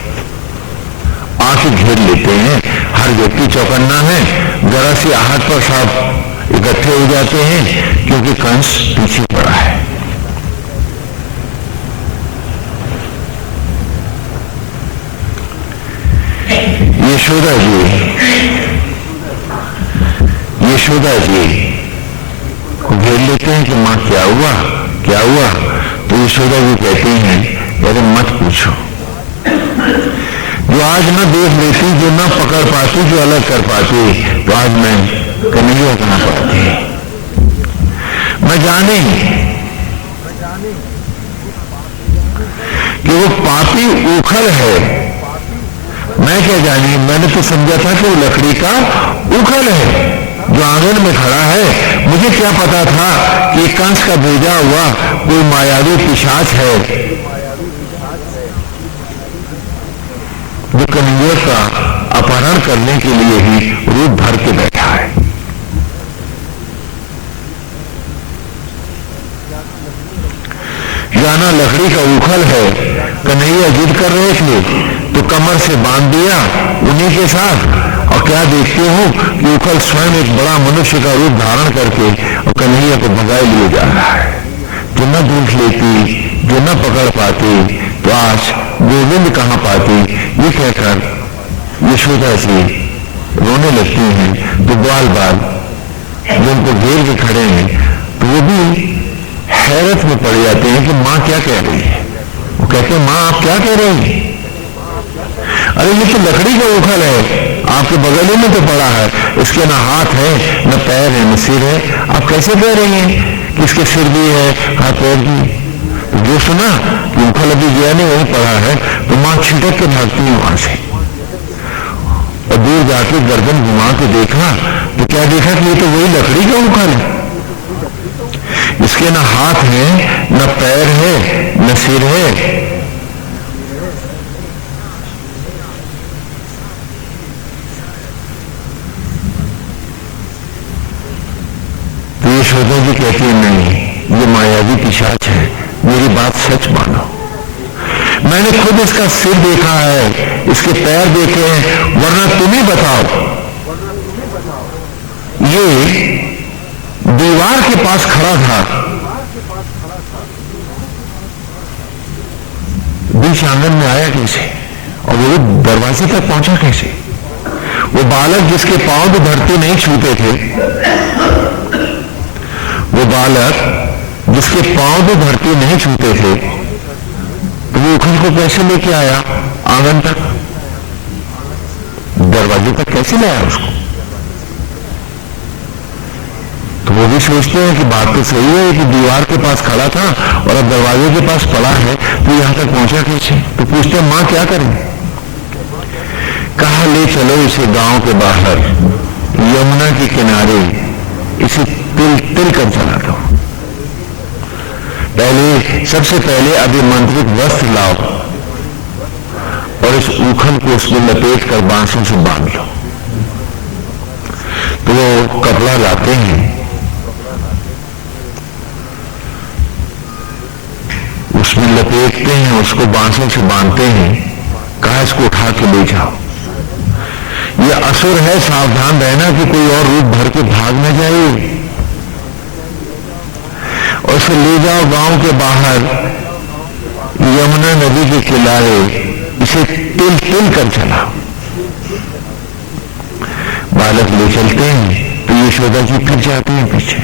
आके घेर लेते हैं। हर व्यक्ति चौकन्ना है, जरा सी आहट पर सब इकट्ठे हो जाते हैं, क्योंकि कंस पीछे पड़ा है। यशोदा जी को घेर लेते हैं कि मां क्या हुआ, क्या हुआ? तो यशोदा जी कहती हैं, अरे मत पूछो, जो आज न देख लेती, जो न पकड़ पाती, जो अलग कर पाती, तो आज मैं कन्हैया कहां पाती। मैं जाने कि वो पापी उखल है, मैं क्या जानी? मैंने तो समझा था कि वो लकड़ी का उखल है जो आंगन में खड़ा है। मुझे क्या पता था कि कंस का भेजा हुआ कोई मायावी पिशाच है जो कन्हैया का अपहरण करने के लिए ही रूप भर के बैठा है। जाना लकड़ी का उखल है, कन्हैया जिद कर रहे थे तो कमर से बांध दिया उन्हीं के साथ, और क्या देखते हो कि उखल स्वयं एक बड़ा मनुष्य का रूप धारण करके और कन्हैया को भगाए लिए जा रहा है। जो न देख लेती, जो न पकड़ पाती, तो आज गोविंद कहां पाती, ये कहकर यशोदा जी रोने लगती हैं। तो बाल बाल जो उनको घेर के खड़े हैं, तो वो भी हैरत में पड़ जाते हैं कि मां क्या कह रही है। वो कहते हैं, मां आप क्या कह रही हैं? अरे ये तो लकड़ी का उखल है, आपके बगल ही में तो पड़ा है, इसके ना हाथ है, न पैर है, न सिर है, आप कैसे कह रही हैं कि इसके सिर भी है, हाथ पैर भी? जो सुना कि उखल अभी गया नहीं, वहीं पड़ा है, तो मां छिटक के भागती है वहां से, और दूर जाके गर्दन घुमा के देखा तो क्या देखा कि ये तो वही लकड़ी का उखल है। इसके ना हाथ है, न पैर है, न सिर है। तो यशोदा जी कहती है, नहीं, ये मायावी पिशाच है, मेरी बात सच मानो। मैंने खुद इसका सिर देखा है, इसके पैर देखे हैं, वरना तुम ही बताओ। ये दीवार के पास खड़ा था, बीच आंगन में आया कैसे, और वो दरवाजे तक पहुंचा कैसे? वो बालक जिसके पांव भी धरती नहीं छूते थे, वो बालक जिसके पांव भी धरती नहीं छूते थे, तो वो उखल को कैसे लेके आया आंगन तक, दरवाजे तक कैसे लाया उसको? तो वो भी सोचते हैं कि बात तो सही है कि दीवार के पास खड़ा था और अब दरवाजे के पास पड़ा है, तो यहां तक पहुंचा कैसे? तो पूछते हैं, मां क्या करें? कहा, ले चलो इसे गांव के बाहर यमुना के किनारे, इसे तिल तिल कर चला दो। पहले, सबसे पहले अभिमंत्रित वस्त्र लाओ और इस उखल को उसमें लपेट कर बांसों से बांध लो। तो वो कपड़ा लाते हैं, उसमें लपेटते हैं, उसको बांसों से बांधते हैं। कहा, इसको उठा के ले जाओ, ये असुर है, सावधान रहना कि कोई और रूप भर के भाग न जाए। और उसे ले जाओ गांव के बाहर यमुना नदी के किनारे, इसे तिल तिल कर चलाओ। बालक ले चलते हैं, तो यशोदा जी फिर जाती हैं पीछे,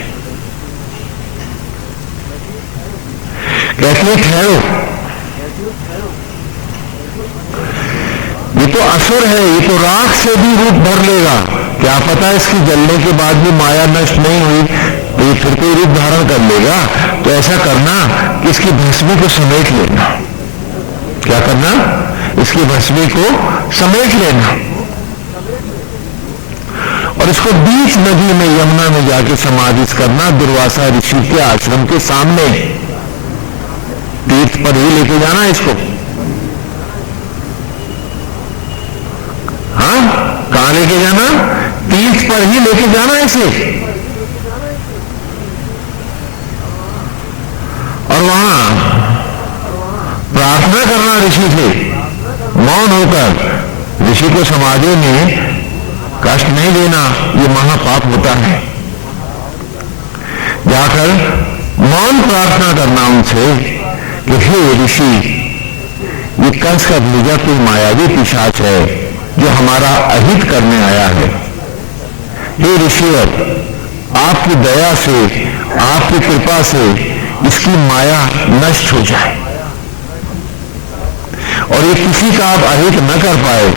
कहती है, ठहरो, ये तो असुर है, ये तो राख से भी रूप भर लेगा, क्या पता इसकी जलने के बाद भी माया नष्ट नहीं हुई तो ये फिर कोई रूप धारण कर लेगा। तो ऐसा करना कि इसकी भस्मी को समेट लेना। क्या करना? इसकी भस्मी को समेट लेना और इसको बीच नदी में यमुना में जाके समाधि करना, दुर्वासा ऋषि के आश्रम के सामने। तीर्थ पर ही लेके जाना इसको। हाँ, कहां लेके जाना? तीर्थ पर ही लेके जाना इसे, और वहां प्रार्थना करना ऋषि से, मौन होकर। ऋषि को समाधि में कष्ट नहीं देना, ये महापाप होता है। जाकर मौन प्रार्थना करना उनसे कि हे ऋषि, ये कंस का भेजा कोई मायावी पिशाच है जो हमारा अहित करने आया है। हे ऋषिवर, आपकी दया से, आपकी कृपा से इसकी माया नष्ट हो जाए और ये किसी का आप अहित न कर पाए।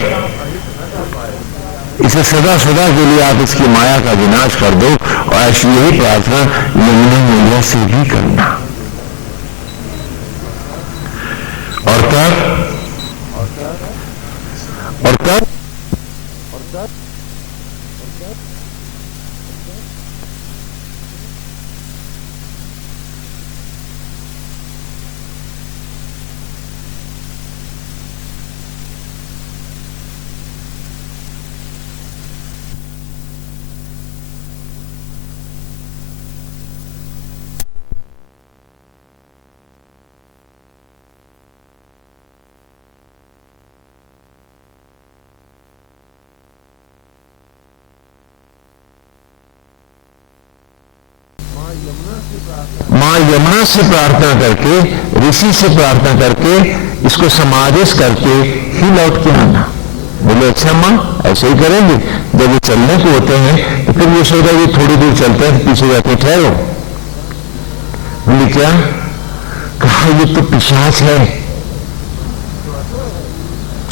इसे सदा सदा के लिए आप इसकी माया का विनाश कर दो। और ऐसी यही प्रार्थना यमुना मैया से भी करना। और तब मां यमुना से प्रार्थना करके, ऋषि से प्रार्थना करके, इसको समादेश करके ही लौट के आना। बोले अच्छा मां, ऐसे ही करेंगे। जब ये चलने को होते हैं तो फिर ये सोचा ये थोड़ी दूर चलते हैं, पीछे जाके ठहरो। बोले क्या? कहा ये तो पिशाच है,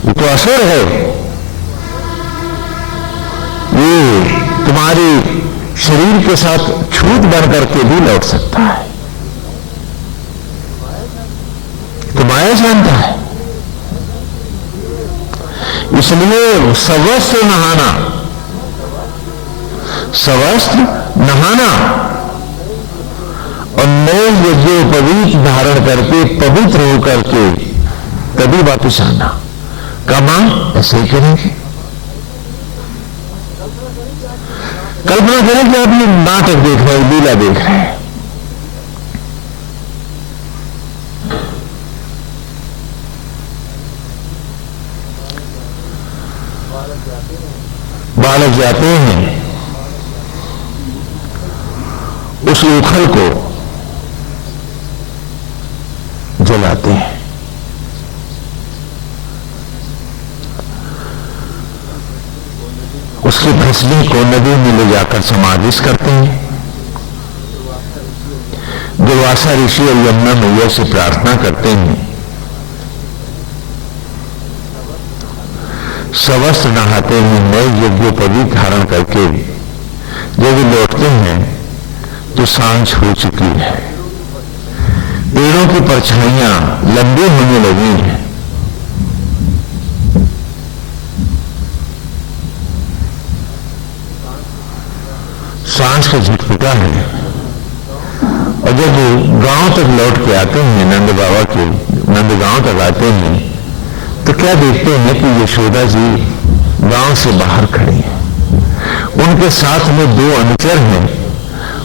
ये तो असुर है, ये तुम्हारी शरीर के साथ छूत बन करके भी लौट सकता है। तो माया जानता है, इसलिए सवस्त्र नहाना, सवस्त्र नहाना और नए यज्ञोपवीत धारण करके पवित्र होकर के तभी वापिस आना। कमा ऐसे ही करेंगे। कल्पना करें कि आप ये नाटक देख रहे हैं, लीला देख रहे हैं। बालक जाते हैं, उस उखल को जलाते हैं। उसकी भस्मी को नदी में ले जाकर समाधिश करते हैं। दुर्वासा ऋषि और यमुना मैया से प्रार्थना करते हैं। सवस्त्र नहाते हैं, नए यज्ञोपवीत धारण करके जब वे लौटते हैं तो सांझ हो चुकी है। पेड़ों की परछाइयां लंबी होने लगी हैं। सांझ का झटपटा है। और जब गांव तक लौट के आते हैं, नंद बाबा के नंदगांव तक आते हैं, तो क्या देखते हैं कि यशोदा जी गांव से बाहर खड़ी हैं। उनके साथ में दो अनुचर हैं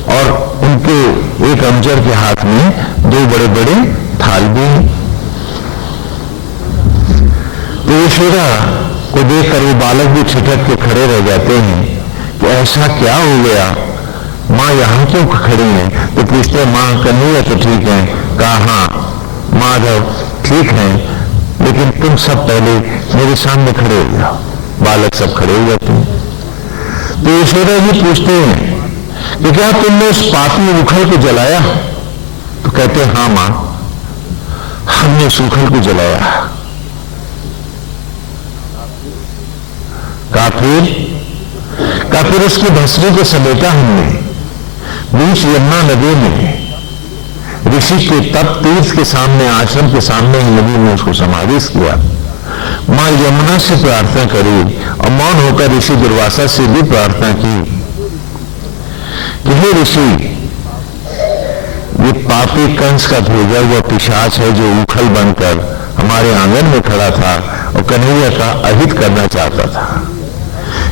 और उनके एक अनुचर के हाथ में दो बड़े बड़े थाल भी हैं। तो यशोदा को देखकर वो बालक भी छिटक के खड़े रह जाते हैं कि ऐसा क्या हो गया, माँ यहां क्यों खड़ी है? तो पूछते हैं माँ कन्हैया तो ठीक है। कहा हाँ माधव ठीक है, लेकिन तुम सब पहले मेरे सामने खड़े हो जाओ। बालक सब खड़े हो जाते हैं। तो यशोदा जी पूछते हैं कि क्या तुमने उस पापी उखल को जलाया? तो कहते हैं हाँ मां, हमने उस उखल को जलाया। का फिर उसकी भस्मी को समेटा हमने बीच यमुना नदी में ऋषि के तप तीर्थ के सामने, आश्रम के सामने ही नदी में उसको समावेश किया। मां यमुना से प्रार्थना करी और मौन होकर ऋषि दुर्वासा से भी प्रार्थना की कि हे ऋषि, ये पापी कंस का भेजा हुआ पिशाच है जो उखल बनकर हमारे आंगन में खड़ा था और कन्हैया का अहित करना चाहता था।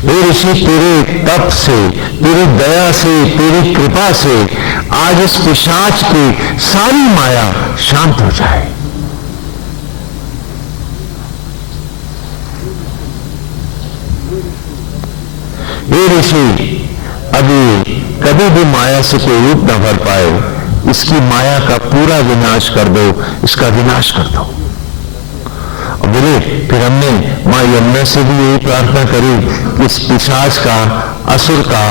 हे ऋषि, तेरे तप से, तेरी दया से, तेरी कृपा से आज इस पिशाच की सारी माया शांत हो जाए। हे ऋषि, अभी कभी भी माया से कोई रूप न भर पाए, इसकी माया का पूरा विनाश कर दो, इसका विनाश कर दो। और बोले फिर हमने मां यमुना से भी यही प्रार्थना करी कि इस पिशाच का, असुर का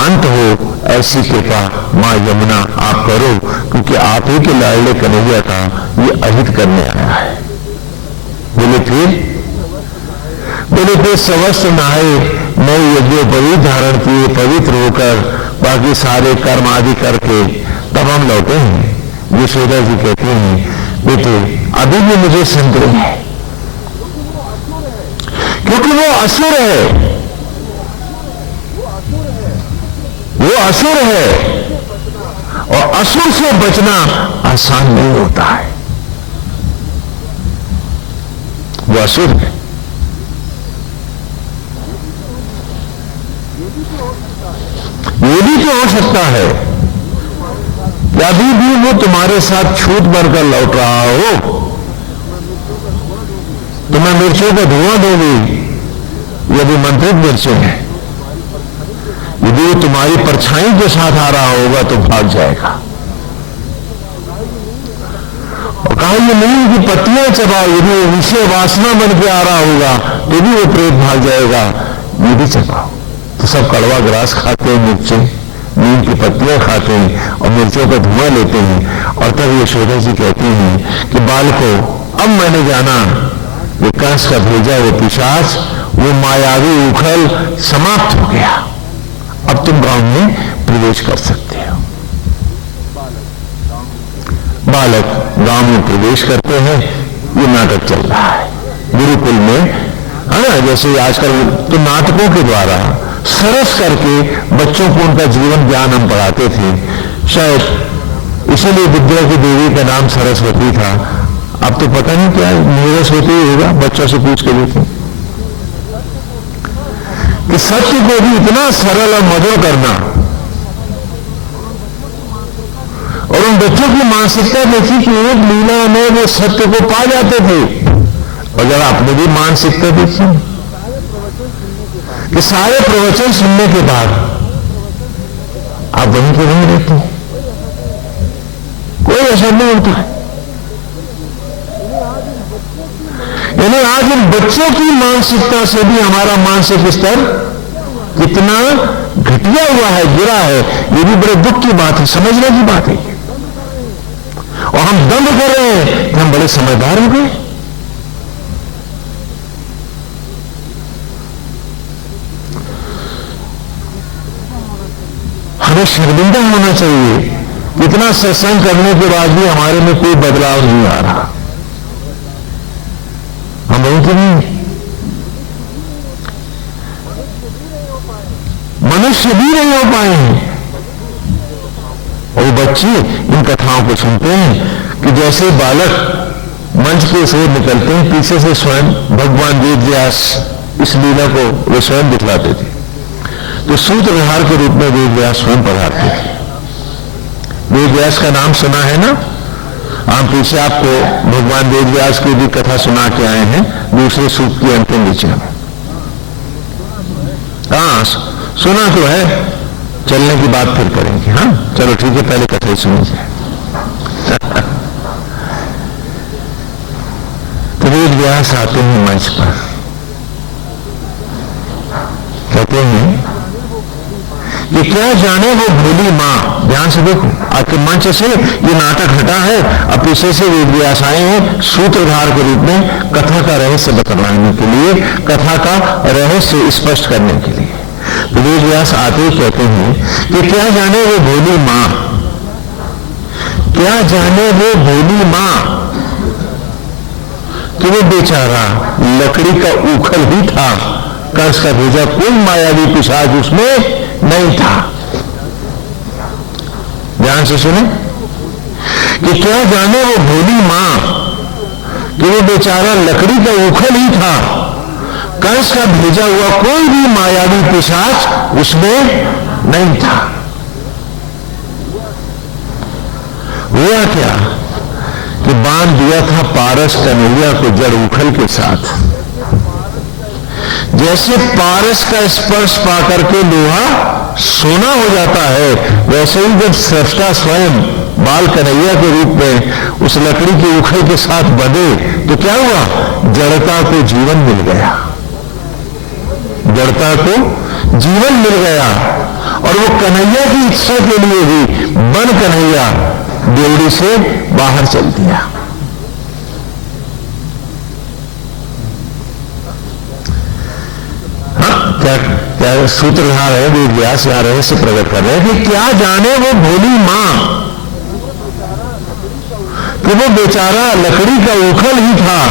अंत हो, ऐसी कृपा मां यमुना आप करो, क्योंकि आप ही के लाडले कन्हैया का ये अहित करने आया है। बोले फिर सवस्त्र नहाए, नए यज्ञोपवीत धारण किए, पवित्र होकर बाकी सारे कर्म आदि करके तब हम लौटे हैं। यशोदा जी कहते हैं बेटे अभी भी मुझे संदेह है, क्योंकि वो असुर है, वो असुर है और असुर से बचना आसान नहीं होता है। वो असुर है। ये भी तो हो सकता है कि अभी भी वो तुम्हारे साथ छूट बनकर लौट रहा हो, तो मैं मिर्चों को धुआं दूंगी, यदि मंत्रित मिर्चें हैं, यदि वो तुम्हारी परछाई के साथ आ रहा होगा तो भाग जाएगा। और कहा ये नहीं कि पत्तियां चबाओ, यदि वो विषय वासना बन के आ रहा होगा तो भी वो प्रेत भाग जाएगा, ये भी चबाओ। तो सब कड़वा ग्रास खाते हैं, मिर्चें, नीम की पत्तियां खाते हैं और मिर्चों का धुआं लेते हैं। और तब यशोदा जी कहती हैं कि बालको, अब मैंने जाना कि कंस का भेजा वो पिशाच, वो मायावी उखल समाप्त हो गया। अब तुम गांव में प्रवेश कर सकते हो। बालक गांव में प्रवेश करते हैं। ये नाटक चल रहा है गुरुकुल में, है ना। जैसे आजकल तो नाटकों के द्वारा सरस करके बच्चों को उनका जीवन ज्ञान हम पढ़ाते थे। शायद इसीलिए विद्या की देवी का नाम सरस्वती था। अब तो पता नहीं क्या सरस्वती होगा, बच्चों से पूछ के देखें कि सत्य को भी इतना सरल और मधुर करना। और उन बच्चों की मानसिकता देखी कि एक लीला में वो सत्य को पा जाते थे। और जरा आपने भी मानसिकता देखी कि सारे प्रवचन सुनने के बाद आप वहीं के वहीं रहते हैं, कोई असर नहीं होता है। यानी आज इन बच्चों की मानसिकता से भी हमारा मानसिक स्तर कितना घटिया हुआ है, गिरा है। ये भी बड़े दुख की बात है, समझने की बात है। और हम दंड कर रहे हैं कि हम बड़े समझदार हो गए। हमें शर्मिंदा होना चाहिए, इतना सत्संग करने के बाद भी हमारे में कोई बदलाव नहीं आ रहा। हम लोगों की नहीं, मनुष्य भी नहीं हो पाए हैं। और बच्चे इन कथाओं को सुनते हैं कि जैसे बालक मंच के से निकलते हैं, पीछे से स्वयं भगवान वेद व्यास इस लीला को वे स्वयं दिखलाते थे। तो सूत्रधार के रूप में वेद व्यास स्वयं पढ़ाते थे। वेद व्यास का नाम सुना है ना। हम पीछे आपको भगवान वेद व्यास की भी कथा सुना के आए हैं, दूसरे सूक्त की अंतिम ऋचा में। हाँ सुना तो है, चलने की बात फिर करेंगे। हाँ चलो ठीक है, पहले कथा ही सुनी जाए। तो वेद व्यास आते हैं मंच पर, कहते हैं कि क्या जाने वो भोली मां। ध्यान से देखो, आपके मंच से ये नाटक हटा है, अब पीछे से वेद व्यास आए हैं सूत्रधार के रूप में कथा का रहस्य बतलाने के लिए, कथा का रहस्य स्पष्ट करने के लिए। तो वेद व्यास आते ही कहते हैं कि क्या जाने वो भोली मां, क्या जाने वो भोली मां कि वो बेचारा लकड़ी का उखल ही था, कंस का भेजा कोई मायावी पिशाच उसमें नहीं था। ध्यान से सुने कि क्या जाने वो भोली मां कि वो बेचारा लकड़ी का उखल ही था, कंस का भेजा हुआ कोई भी मायावी पिशाच उसमें नहीं था। हुआ क्या कि बांध दिया था पारस कन्हैया को जड़ उखल के साथ। जैसे पारस का स्पर्श पाकर के लोहा सोना हो जाता है, वैसे ही जब सृष्टा स्वयं बाल कन्हैया के रूप में उस लकड़ी के उखल के साथ बंधे तो क्या हुआ, जड़ता को जीवन मिल गया, जड़ता को जीवन मिल गया। और वो कन्हैया की इच्छा के लिए भी बन कन्हैया देवड़ी से बाहर चल दिया। हाँ, क्या क्या सूत्रधार है वेद व्यास यहाँ रहस्य प्रकट कर रहे हैं कि क्या जाने वो भोली मां कि वो बेचारा लकड़ी का उखल ही था,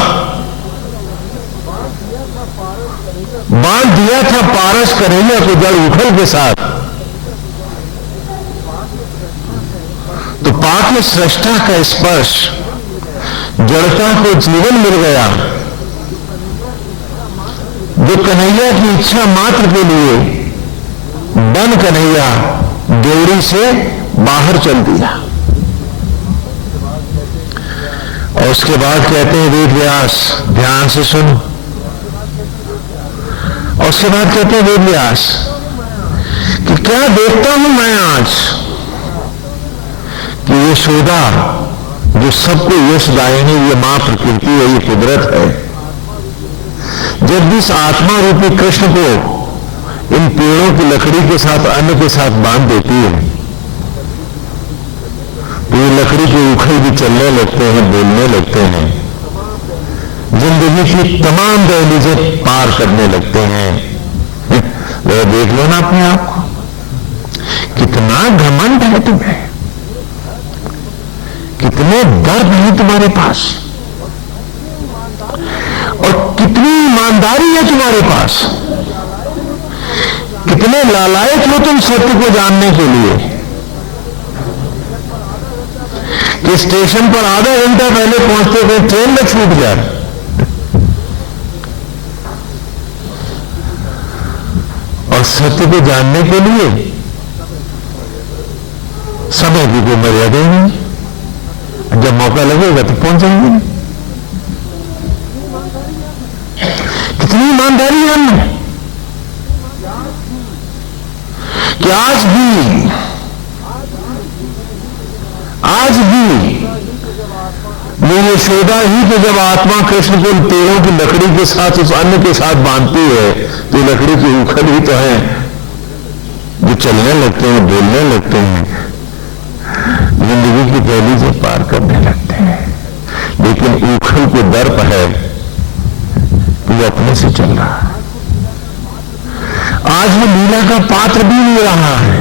बांध दिया था पारस कन्हैया को जड़ उखल के साथ, तो पाके सृष्टा का स्पर्श जड़ता को जीवन मिल गया। जो कन्हैया की इच्छा मात्र के लिए बन कन्हैया देवड़ी से बाहर चल दिया। और उसके बाद कहते हैं वेद व्यास, ध्यान से सुनो, और उसके बाद कहते हैं वेद व्यास कि क्या देखता हूं मैं आज कि यशोदा जो सबको यश दायिनी, ये मां प्रकृति है, ये कुदरत है, जब इस आत्मा रूपी कृष्ण को इन पेड़ों की लकड़ी के साथ अन्न के साथ बांध देती है तो ये लकड़ी के उखल भी चलने लगते हैं, बोलने लगते हैं, जिंदगी की तमाम दहलीजें पार करने लगते हैं। वो देख लो ना अपने आप को, कितना घमंड है तुम्हें, कितने दर्द है तुम्हारे पास, और कितनी ईमानदारी है तुम्हारे पास, कितने लालायक हो तुम सत्य को जानने के लिए कि स्टेशन पर आधा घंटा पहले पहुंचते हुए ट्रेन में छूट जाए। और सत्य को जानने के लिए समय की कोई मर्यादा नहीं, जब मौका लगेगा तो पहुंच जाएंगे। कितनी ईमानदारी है हमने कि आज भी ये यशोदा ही तो जब आत्मा कृष्ण को पेड़ों की लकड़ी के साथ उस अन्न के साथ बांधती है तो लकड़ी की उखल ही तो है जो चलने लगते हैं, बोलने लगते हैं, जिंदगी की पहली से पार करने लगते हैं। लेकिन उखल को दर्प है कि वो अपने से चल रहा है। आज वो लीला का पात्र भी नहीं रहा है।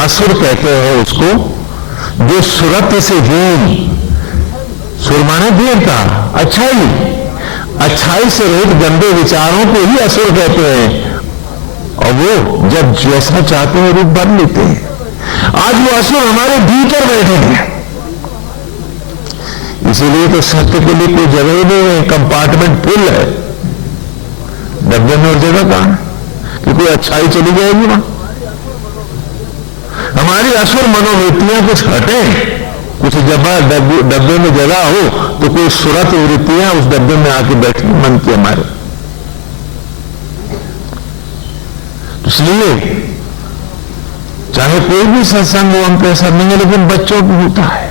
असुर कहते हैं उसको, जो सुरत से हीन, सुर माने देवता, अच्छाई से रहित गंदे विचारों को ही असुर कहते हैं। और वो जब जैसा चाहते हैं रूप बन लेते हैं। आज वो असुर हमारे भीतर बैठे हैं, इसीलिए तो सत्य के लिए कोई जगह नहीं है, कंपार्टमेंट फुल है, डब्बे में और जगह कहां कि कोई अच्छाई चली जाएगी वहां। हमारी असुर मनोवृत्तियां कुछ हटे, कुछ डब्बे में जगह हो तो कोई सुरत वृत्तियां उस डब्बे में आके बैठी मन की हमारे। इसलिए चाहे कोई भी सत्संग हो, हम कैसा नहीं है, लेकिन बच्चों को होता है,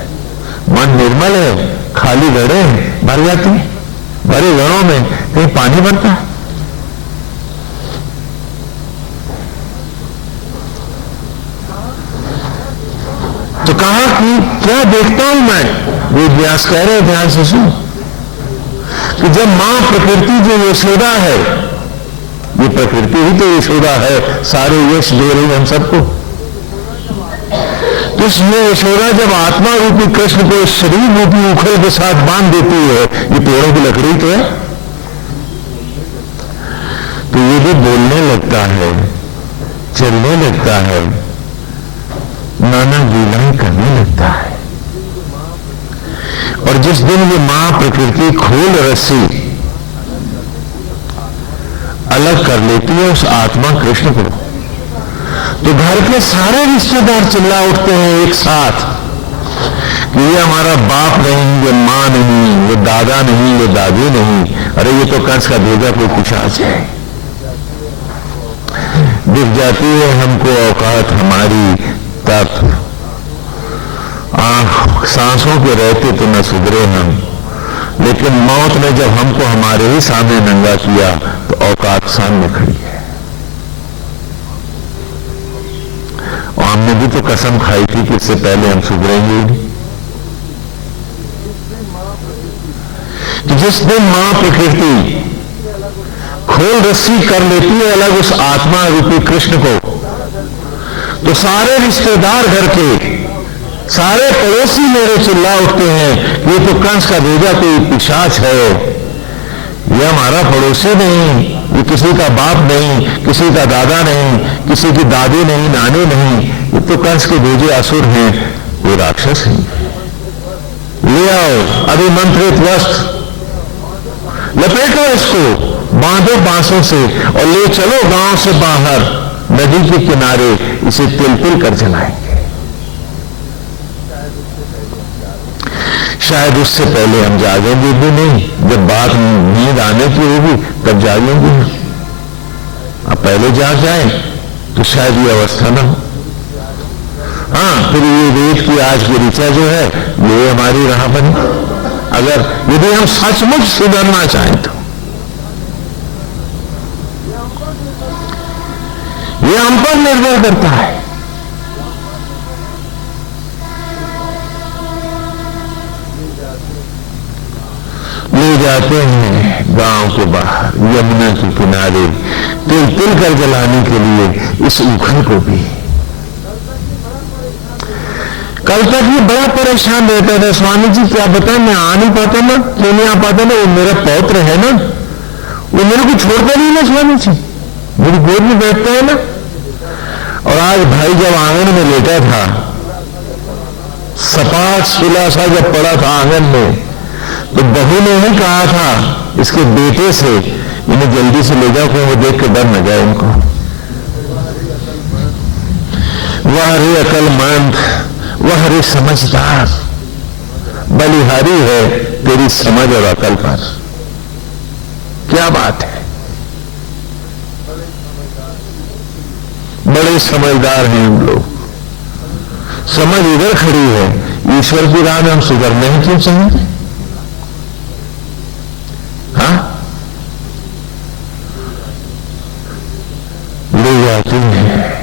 मन निर्मल है, खाली घड़े भर जाती है, भरे घड़ों में कहीं पानी भरता है। तो कहा कि क्या देखता हूं मैं, वो व्यास कह रहे ध्यान से सुन, कि जब मां प्रकृति जो यशोदा है, ये प्रकृति ही तो यशोदा है, सारे यश दे रही हम सबको, तो इसमें यशोदा जब आत्मा रूपी कृष्ण को शरीर रूपी उखल के साथ बांध देती है, ये पेड़ों की लकड़ी तो है, तो ये भी बोलने लगता है, चलने लगता है, नाना लीलाएं करने लगता है। और जिस दिन ये मां प्रकृति खोल रस्सी अलग कर लेती है उस आत्मा कृष्ण को, तो घर के सारे रिश्तेदार चिल्ला उठते हैं एक साथ कि ये हमारा बाप नहीं, ये मां नहीं, ये दादा नहीं, ये दादी नहीं, अरे ये तो कंस का भेजा कोई पिशाच है। दिख जाती है हमको औकात हमारी, तब सांसों के रहते तो न सुधरे हम, लेकिन मौत ने जब हमको हमारे ही सामने नंगा किया तो औकात सामने खड़ी है। और हमने भी तो कसम खाई थी कि इससे पहले हम सुधरेंगे नहीं। तो जिस दिन मां प्रकृति खोल रस्सी कर लेती है अलग उस आत्मा रूपी कृष्ण को, तो सारे रिश्तेदार घर के, सारे पड़ोसी मेरे चिल्ला उठते हैं ये तो कंस का भेजा कोई पिशाच है, ये हमारा पड़ोसी नहीं, ये किसी का बाप नहीं, किसी का दादा नहीं, किसी की दादी नहीं, नानी नहीं, ये तो कंस के भेजे असुर हैं, वो राक्षस हैं। ले आओ अभी मंत्रित वस्त्र, लपेटो इसको, बांधो बांसों से और ले चलो गांव से बाहर नदी के किनारे, इसे तिल तिल कर जलाएंगे। शायद उससे पहले हम जागेंगे भी नहीं, जब बात नींद आने की होगी तब जागेंगे। अब पहले जाग जाए तो शायद ये अवस्था ना हो। हाँ, फिर ये वेद की आज की ऋचा जो है ये हमारी राह बनी, अगर यदि हम सचमुच सुधरना चाहें तो। ये हम पर निर्भर करता है। ले जाते हैं गांव के बाहर यमुना के किनारे तिल तिल कर जलाने के लिए इस उखल को भी। कल तक ये बड़ा परेशान रहता था, स्वामी जी क्या बताएं, मैं आ नहीं पाता ना, क्यों नहीं आ पाता ना, वो मेरा पौत्र है ना, वो मेरे को छोड़ता नहीं ना स्वामी जी, मेरी गोद में बैठता है ना। और आज भाई जब आंगन में लेटा था, सपाट सुलासा जब पड़ा था आंगन में, तो बहू ने ही कहा था इसके बेटे से, इन्हें जल्दी से ले जाओ, वो देख के डर न जाए उनको। वह रे अकलमंद, वह रे समझदार, बलिहारी है तेरी समझ और अकल पर। क्या बात है, बड़े समझदार हैं हम लोग। समझ इधर खड़ी है, ईश्वर की राह में हम सुधरने ही क्यों चाहिए? हाँ, ले जाती है।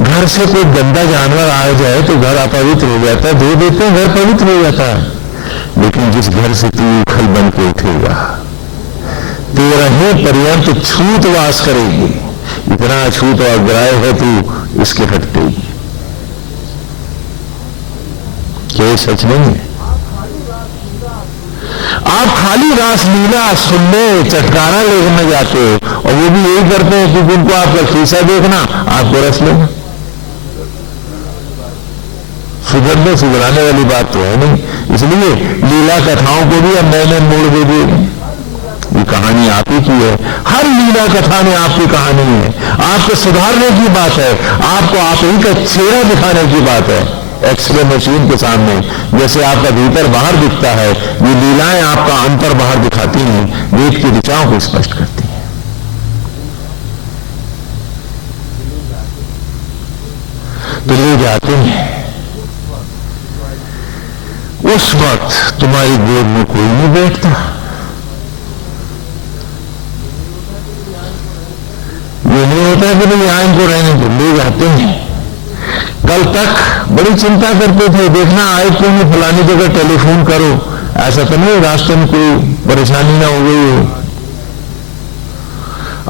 घर से कोई गंदा जानवर आ जाए तो घर अपवित्र हो जाता है, धो देते हैं घर पवित्र हो जाता है। लेकिन जिस घर से तू उखल बन के उठेगा, तेरा ही पर्यंत छूत वास करेगी। इतना छूत और ग्राह्य है तू इसके हटते ही। क्या ये सच नहीं है? आप खाली रास लीला सुनने चटकारा लेने जाते हो, और वो भी यही करते हैं कि उनको आपका खीसा देखना, आपको रस लेना। सुधरने सुधराने वाली बात तो है नहीं, इसलिए लीला कथाओं को भी अब नए नए मोड़ दे दिए। ये कहानी आप ही की है, हर लीला कथा में आपकी कहानी है, आपको सुधारने की बात है, आपको आप ही का चेहरा दिखाने की बात है। एक्सरे मशीन के सामने जैसे आपका भीतर बाहर दिखता है, ये लीलाएं आपका अंतर बाहर दिखाती हैं, वेद की ऋचाओं को स्पष्ट करती हैं। तो ले जाते हैं। उस वक्त तुम्हारी गोद में कोई नहीं बैठता, ये नहीं होता कि नहीं यहाँ इनको रहने को, ले जाते हैं। कल तक बड़ी चिंता करते थे, देखना आए क्यों नहीं, फलानी जगह टेलीफोन करो, ऐसा तो नहीं रास्ते में कोई परेशानी ना हो गई हो।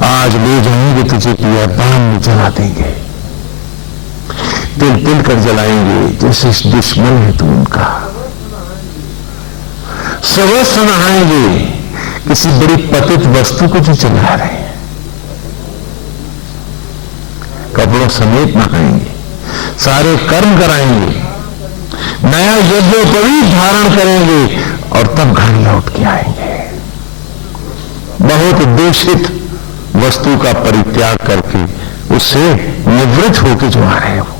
आज ले जाएंगे तुझे किया बांध में जला देंगे, तिल तिल कर जलाएंगे जैसे दुश्मन है तू उनका। सर्वस्व नहाएंगे किसी बड़ी पतित वस्तु को जो चला रहे हैं, कपड़ों समेत नहाएंगे, सारे कर्म कराएंगे, नया यज्ञोपवीत धारण करेंगे और तब घर लौट के आएंगे। बहुत दूषित वस्तु का परित्याग करके उससे निवृत्त होकर जो आ रहे हैं वो,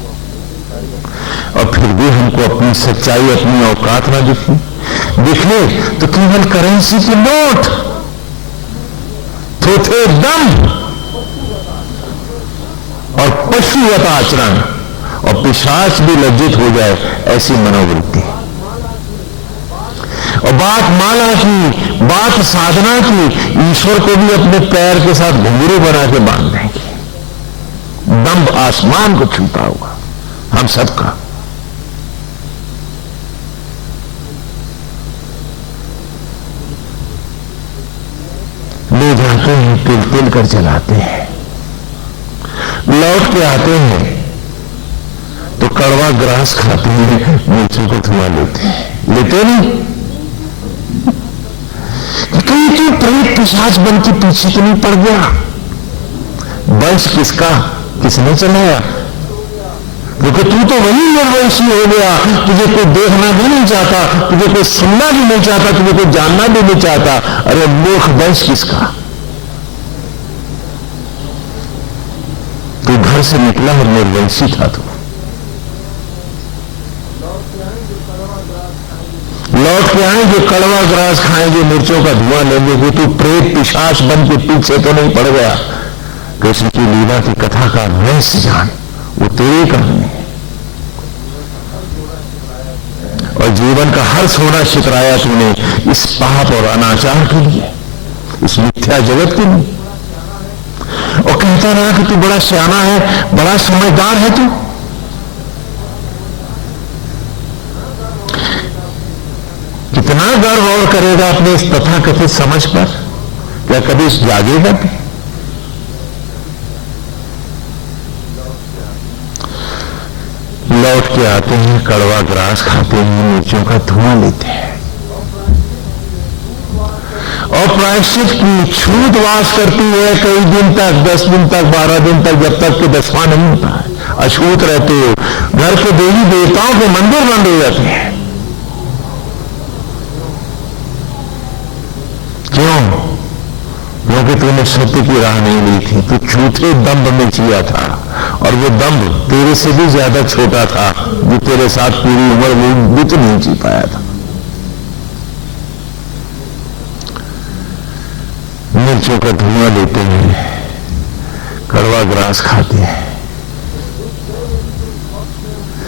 और फिर भी हमको अपनी सच्चाई, अपनी औकात ना दिखे तो केवल करेंसी के नोट, थोथे दम और पशुवत आचरण, और पिशाच भी लज्जित हो जाए ऐसी मनोवृत्ति। और बात माला की, बात साधना की, ईश्वर को भी अपने पैर के साथ घुंघरू बना के बांध देंगे। दंभ आसमान को छूता हुआ हम सबका। ले जाते हैं, तिल तिल कर जलाते हैं, लौट के आते हैं तो कड़वा ग्रास खाते हैं, मिर्चों को धुआं लेते हैं। लेते नहीं? कहीं तो प्रेत पिशाच बन के पीछे तो नहीं पड़ गया? वंश किसका, किसने चलाया? क्योंकि तू तो वही निर्वंशी हो गया, तुझे कोई देखना भी नहीं चाहता, तुझे कोई सुनना भी नहीं चाहता, तुझे कोई जानना भी नहीं चाहता। अरे मूर्ख, वंश किसका? तू घर से निकला और निर्वंशी था। तू लौट के आएंगे, कड़वा ग्रास खाएंगे, मिर्चों का धुआं लेंगे। कि तू प्रेत पिशाच बन के पीछे तो नहीं पड़ गया? कृष्ण की लीला की कथा का रहस्य जान, वो तेरी कहानी है। और जीवन का हर सोना छितराया तूने इस पाप और अनाचार के लिए, इस मिथ्या जगत के लिए। और कहता रहा कि तू बड़ा सियाना है, बड़ा समझदार है तू। कितना गर्व और करेगा अपने इस तथाकथित समझ पर? क्या कभी जागेगा भी? लौट के आते हैं, कड़वा ग्रास खाते हैं, मिर्चों का धुआं लेते हैं और प्रायश्चित की छूत वास करती है कई दिन तक, 10 दिन तक, 12 दिन तक, जब तक कि 10वां नहीं होता है। अछूत रहते हो, घर के देवी देवताओं के मंदिर बंद हो जाते हैं। क्यों? क्योंकि तूने सत्य की राह नहीं ली थी, तू झूठे दंभ में जिया था, और वो दंभ तेरे से भी ज्यादा छोटा था, जो तेरे साथ पूरी उम्र वो भी तो नहीं जी पाया था। मिर्चों का धुआं लेते हैं, कड़वा ग्रास खाते हैं,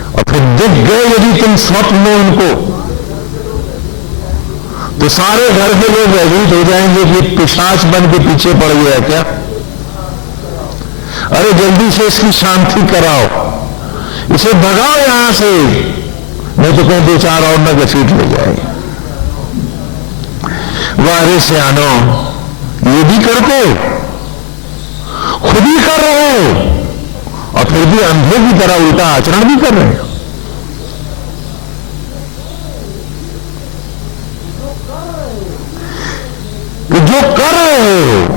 और फिर दिख गए यदि तुम स्वप्न में उनको, तो सारे घर के लोग भयभीत हो जाएंगे कि पिशाच बन के पीछे पड़ गया क्या? अरे जल्दी से इसकी शांति कराओ, इसे भगाओ यहां से, नहीं तो कहीं 2-4 और न घसीट ले जाए। वारे से आनो, ये भी करते खुद ही कर रहे हो, और फिर भी अंधे की तरह उल्टा आचरण भी कर रहे हो। कि जो कर रहे हो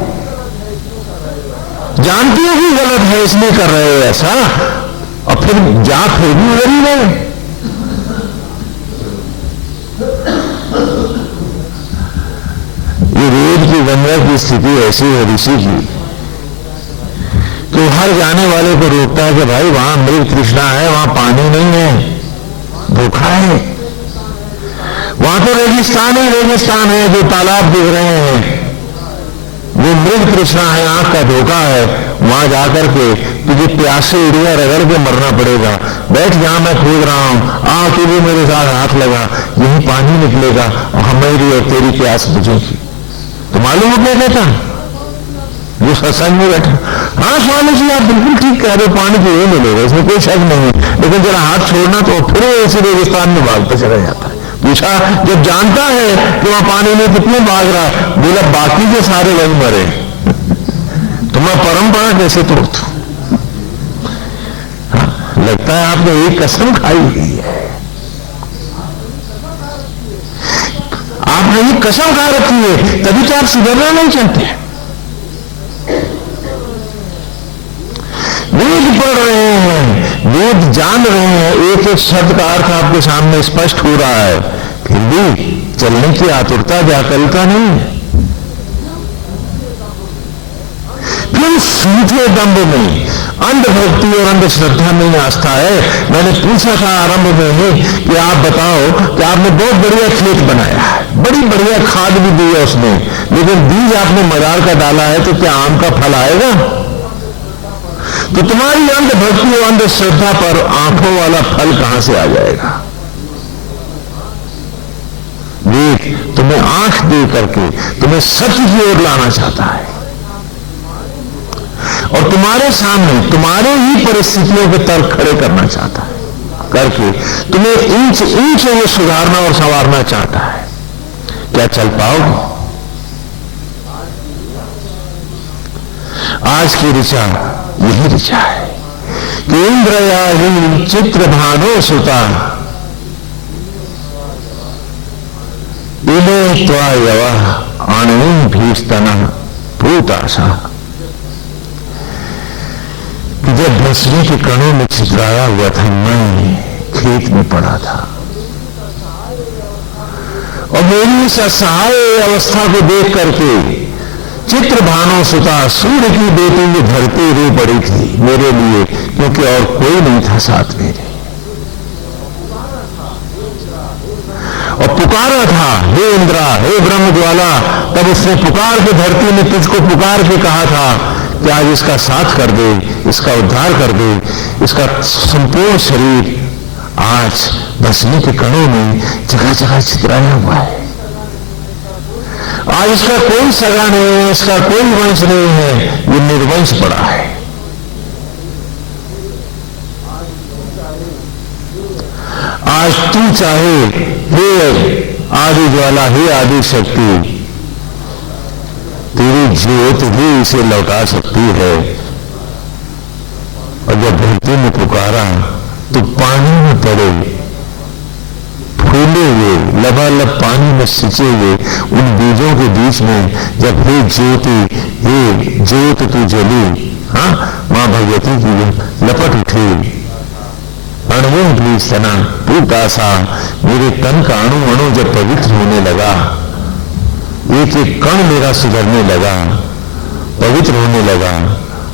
जानती हो कि गलत है, इसलिए कर रहे हो ऐसा, और फिर फिर भी उधर ही रहे। ये वेद की गंगा की स्थिति ऐसी है ऋषि की, तो हर जाने वाले को रोकता है कि भाई वहां मृग तृष्णा है, वहां पानी नहीं है, धोखा है। वहां तो रेगिस्तान ही रेगिस्तान है, जो तालाब दिख रहे हैं वो मृग तृष्णा है, आंख का धोखा है। वहां जाकर के तुझे प्यासे उड़िया रगड़ के मरना पड़ेगा। बैठ जहां मैं खोद रहा हूं, तू भी मेरे साथ हाथ लगा, यही पानी निकलेगा और हमारी और तेरी प्यास बुझेगी। तो मालूम हो क्या कहता जो सत्संग में बैठा? हाँ स्वामी जी, आप बिल्कुल ठीक कह रहे हो, पानी तो ये मिलेगा, इसमें कोई शक नहीं है, लेकिन जरा हाथ छोड़ना तो फिर ऐसे रेगिस्तान में भागता चला जाता है। पूछा, जब जानता है कि वहां पानी में कितने भाग रहा, बोला बाकी के सारे वही मरे, तो मैं परंपरा कैसे तोड़ता? लगता है आपने एक कसम खाई हुई है, आपने एक कसम खा रखी है, तभी तो आप सुधरना नहीं चाहते। वेद पढ़ रहे हैं, वेद जान रहे हैं, एक एक शब्द का अर्थ आपके सामने स्पष्ट हो रहा है, फिर भी चलने की आतुरता व्याकुलता नहीं है। फिर सूखे दम्भ में, अंधभक्ति और अंधश्रद्धा में आस्था है। मैंने पूछा था आरंभ में कि आप बताओ कि आपने बहुत बढ़िया खेत बनाया है, बड़ी बढ़िया खाद भी दी है उसमें, लेकिन बीज आपने मदार का डाला है, तो क्या आम का फल आएगा? तो तुम्हारी अंधभक्ति और अंधश्रद्धा पर आंखों वाला फल कहां से आ जाएगा? देख, तुम्हें आंख दे करके तुम्हें सत्य की ओर लाना चाहता है, और तुम्हारे सामने तुम्हारे ही परिस्थितियों के तर्क खड़े करना चाहता है, करके तुम्हें इंच इंच वो सुधारना और संवारना चाहता है। क्या चल पाओगे? आज की ऋचा यही ऋचा है कि इंद्रयाही चित्र भानो सुता इले त्वायवा आणवीं भीष्टना भूताशा। जब भस्मी के कणों में छितराया हुआ था, मैं खेत में पड़ा था और मेरी इस असहाय अवस्था को देख करके चित्र भानो सुता, सूर्य की बेटी में धरती रो पड़ी थी मेरे लिए, क्योंकि और कोई नहीं था साथ मेरे। और पुकारा था, हे इंद्रा, हे ब्रह्म ज्वाला। तब उसने पुकार के, धरती ने तुझको पुकार के कहा था कि आज इसका साथ कर दे, इसका उद्धार कर दे। इसका संपूर्ण शरीर आज भस्मी के कणों में जगह जगह छितराया हुआ है। आज इसका कोई सगा नहीं है, इसका कोई वंश नहीं है, ये निर्वंश पड़ा है। आज तू चाहे, हे आदि ज्वाला, हे आदि शक्ति, तेरी ज्योत भी इसे लौटा सकती है। और जब धरती में पुकारा तो पानी में पड़े, फूले हुए, लबालब पानी में सिंचे हुए उन बीजों के बीच में जब हे ज्योति, हे ज्योत तू जली, हाँ, मां भगवती की लपट उठी। अणुओं भी सना पूतासा, मेरे तन का अणु अणु जब पवित्र होने लगा, एक एक कण मेरा सुधरने लगा, पवित्र होने लगा,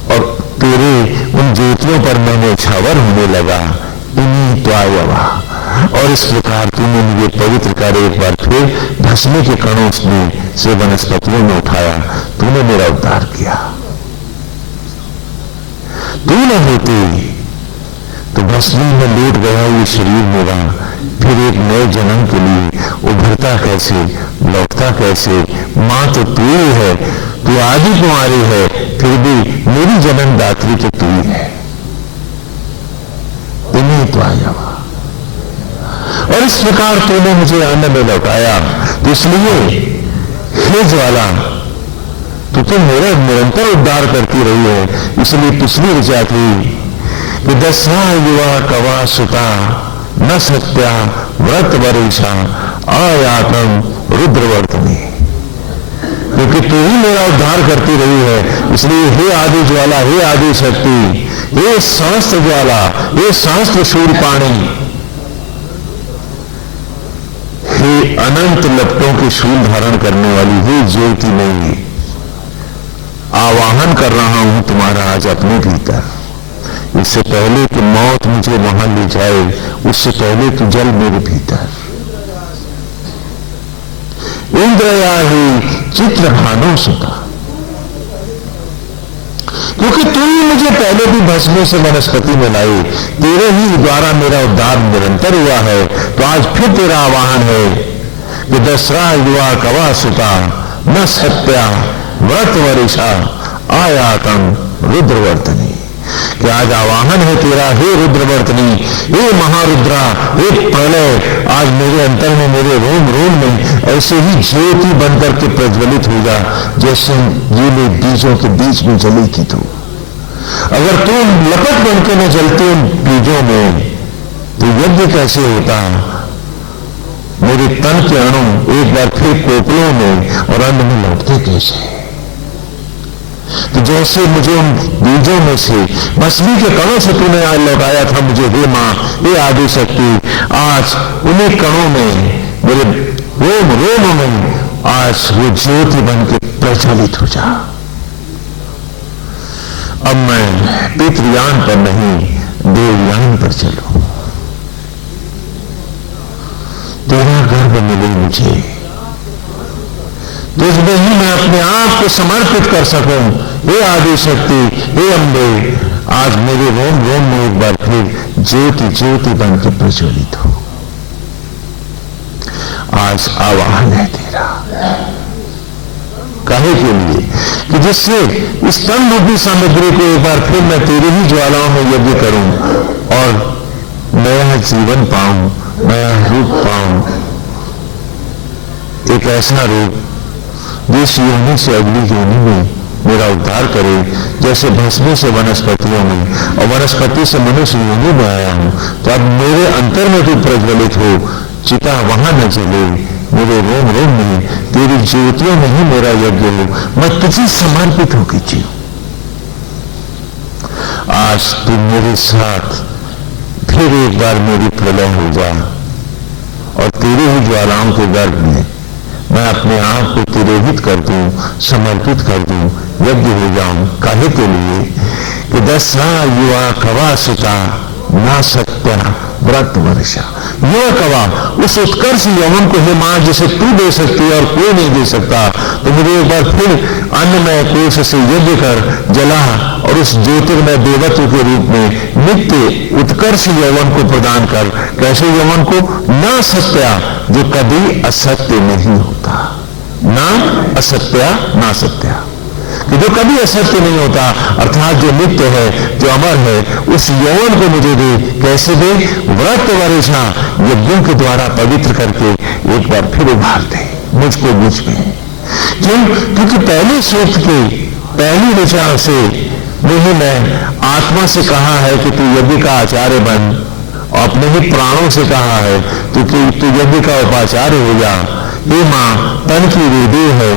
और तेरे उन ज्योतियों पर मैं न्यौछावर होने लगा। इन्हीं त्वायवा, और इस प्रकार तूने मुझे पवित्र कर एक बार फिर भस्मी के कणों से वनस्पतियों में उठाया, तूने मेरा उद्धार किया। तू न होती तो भस्मी में लौट गया ये शरीर मेरा फिर एक नए जन्म के लिए उभरता कैसे, लौटता कैसे? मां तो तू ही है, तू आदि कुमारी है, फिर भी मेरी जन्मदात्री तो तू ही है। इन्हीं तो आया, और इस प्रकार तूने मुझे अन्न में लौटाया। तो इसलिए हे ज्वाला, तू तो मेरा निरंतर उद्धार करती रही है। इसलिए पिछली ऋचा थी कि दशा युवा कवा सुता न सत्या व्रत वरिषा आयातम रुद्रवर्तनी, क्योंकि तू ही मेरा उद्धार करती रही है। इसलिए हे आदि ज्वाला, हे आदि शक्ति, हे सहस्त्र ज्वाला, हे सहस्त्र शूरपाणी, हे अनंत लपटों के शूल धारण करने वाली, हे ज्योति नहीं, आवाहन कर रहा हूं तुम्हारा आज अपने भीतर। इससे पहले कि मौत मुझे वहां ले जाए, उससे पहले तू जल मेरे भीतर। इंद्रयाही चित्र भानो सुता, क्योंकि तू ही मुझे पहले भी भस्मी से वनस्पति में लाई, तेरे ही द्वारा मेरा उद्धार निरंतर हुआ है। तो आज फिर तेरा आवाहन है कि दसरा युवा कवा सुता न सत्या व्रत वरिषा आयातम रुद्रवर्तनी, कि आज आवाहन है तेरा, हे रुद्रवर्तनी, हे महारुद्रा, हे प्रलय, आज मेरे अंतर में, मेरे रोम रोम में ऐसे ही ज्योति बनकर के प्रज्वलित होगा, जैसे गीले बीजों के बीच में जली की तू। अगर तू लपट बन के न जलती उन बीजों में तो यज्ञ कैसे होता? मेरे तन के अणु एक बार फिर कोपलों में और अन्न में लौटते कैसे? तो जैसे मुझे उन बीजों में से मछली के कणों से तूने आज लौटाया था मुझे, हे मां, हे आदि शक्ति, आज उन्हीं कणों में, मेरे रोम रोम में आज वो ज्योति बन के प्रज्वलित हो जा। अब मैं पितृयान पर नहीं, देवयान पर चलूं। तेरा गर्भ मिले मुझे, तुझमें ही मैं अपने आप को समर्पित कर सकूं। हे आदि शक्ति, हे अम्बे, आज मेरे रोम रोम में एक बार फिर ज्योति ज्योति बन के प्रज्वलित हो। आज आवाहन है तेरा, काहे के लिए? कि जिससे इस तन रूपी सामग्री को एक बार फिर मैं तेरी ही ज्वालाओं में यज्ञ करूं और नया जीवन पाऊं, नया रूप पाऊं, एक ऐसा रूप जिस योनि से अगली योनि में मेरा उद्धार करे। जैसे भस्मी से वनस्पतियों में और वनस्पति से मनुष्य योनि में आया हूं, तो अब मेरे अंतर में तू प्रज्वलित हो, चिता वहां न जले, मेरे रोम रोम में तेरी ज्योतियों में ही मेरा यज्ञ हो, मैं तुझे समर्पित होकर जीऊं। आज तू मेरे साथ फिर एक बार मेरी प्रलय हो जा और तेरे ही ज्वालाओं के गर्भ में मैं अपने आप को तिरोहित कर दूं, समर्पित कर दूं, यज्ञ हो जाऊं। काहे के लिए? कि 10 युवा कवा सुता ना सत्या व्रत वर्षा। युवा कवा, उस उत्कर्ष यौवन को हे मां जिसे तू दे सकती है और कोई नहीं दे सकता, तो मुझे एक बार फिर अन्नमय कोश से यज्ञ कर जला और उस ज्योतिर्मय देवत्व के रूप में नित्य उत्कर्ष यौवन को प्रदान कर। कैसे यौवन को? ना सत्या, जो कभी असत्य नहीं होता, ना असत्या ना सत्या, कि जो कभी असत्य नहीं होता, अर्थात जो नित्य है, जो अमर है, उस यौवन को मुझे दे। कैसे दे? व्रत वर्षा, यज्ञों के द्वारा पवित्र करके एक बार फिर उभार दे मुझको मुझ में। क्यों? क्योंकि पहले सूक्त के पहली ऋचा से नहीं, मैं आत्मा से कहा है कि तू यज्ञ का आचार्य बन, और अपने ही प्राणों से कहा है तू यज्ञ का उपाचार्य हो जा। हे मां, तन की हृदय है,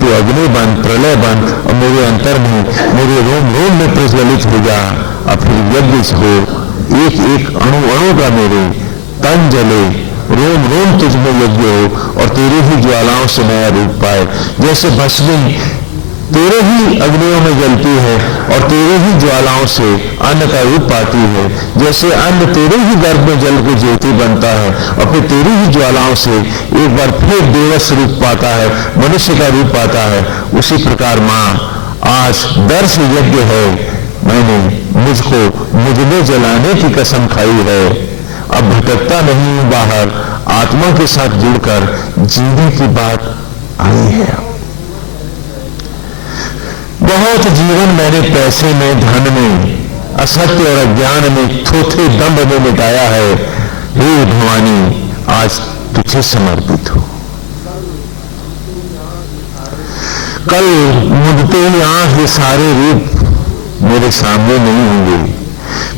तू अग्नि बन, प्रलय बन और मेरे अंतर में, मेरे रोम रोम में प्रज्वलित हो जा। अब फिर यज्ञ हो, एक एक अणु अणु का मेरे तन जले, रोम रोम तुझ में यज्ञ हो और तेरे ही ज्वालाओं से नया रूप पाए। जैसे भस्मी तेरे ही अग्नियों में जलती है और तेरे ही ज्वालाओं से अन्न का रूप पाती है, जैसे अन्न तेरे ही गर्भ में जल के ज्योति बनता है और फिर तेरी ही ज्वालाओं से एक बार फिर देवस रूप पाता है, मनुष्य का रूप पाता है, उसी प्रकार मां आज दर्श यज्ञ है। मैंने मुझको मुझमें जलाने की कसम खाई है। अब भटकता नहीं हूं बाहर, आत्मा के साथ जुड़कर जीने की बात आई है। बहुत जीवन मैंने पैसे में, धन में, असत्य और अज्ञान में, थोथे दंभ में मिटाया है। हे भवानी, आज तुझे समर्पित हो। कल मुझते ही आंख ये सारे रूप मेरे सामने नहीं होंगे,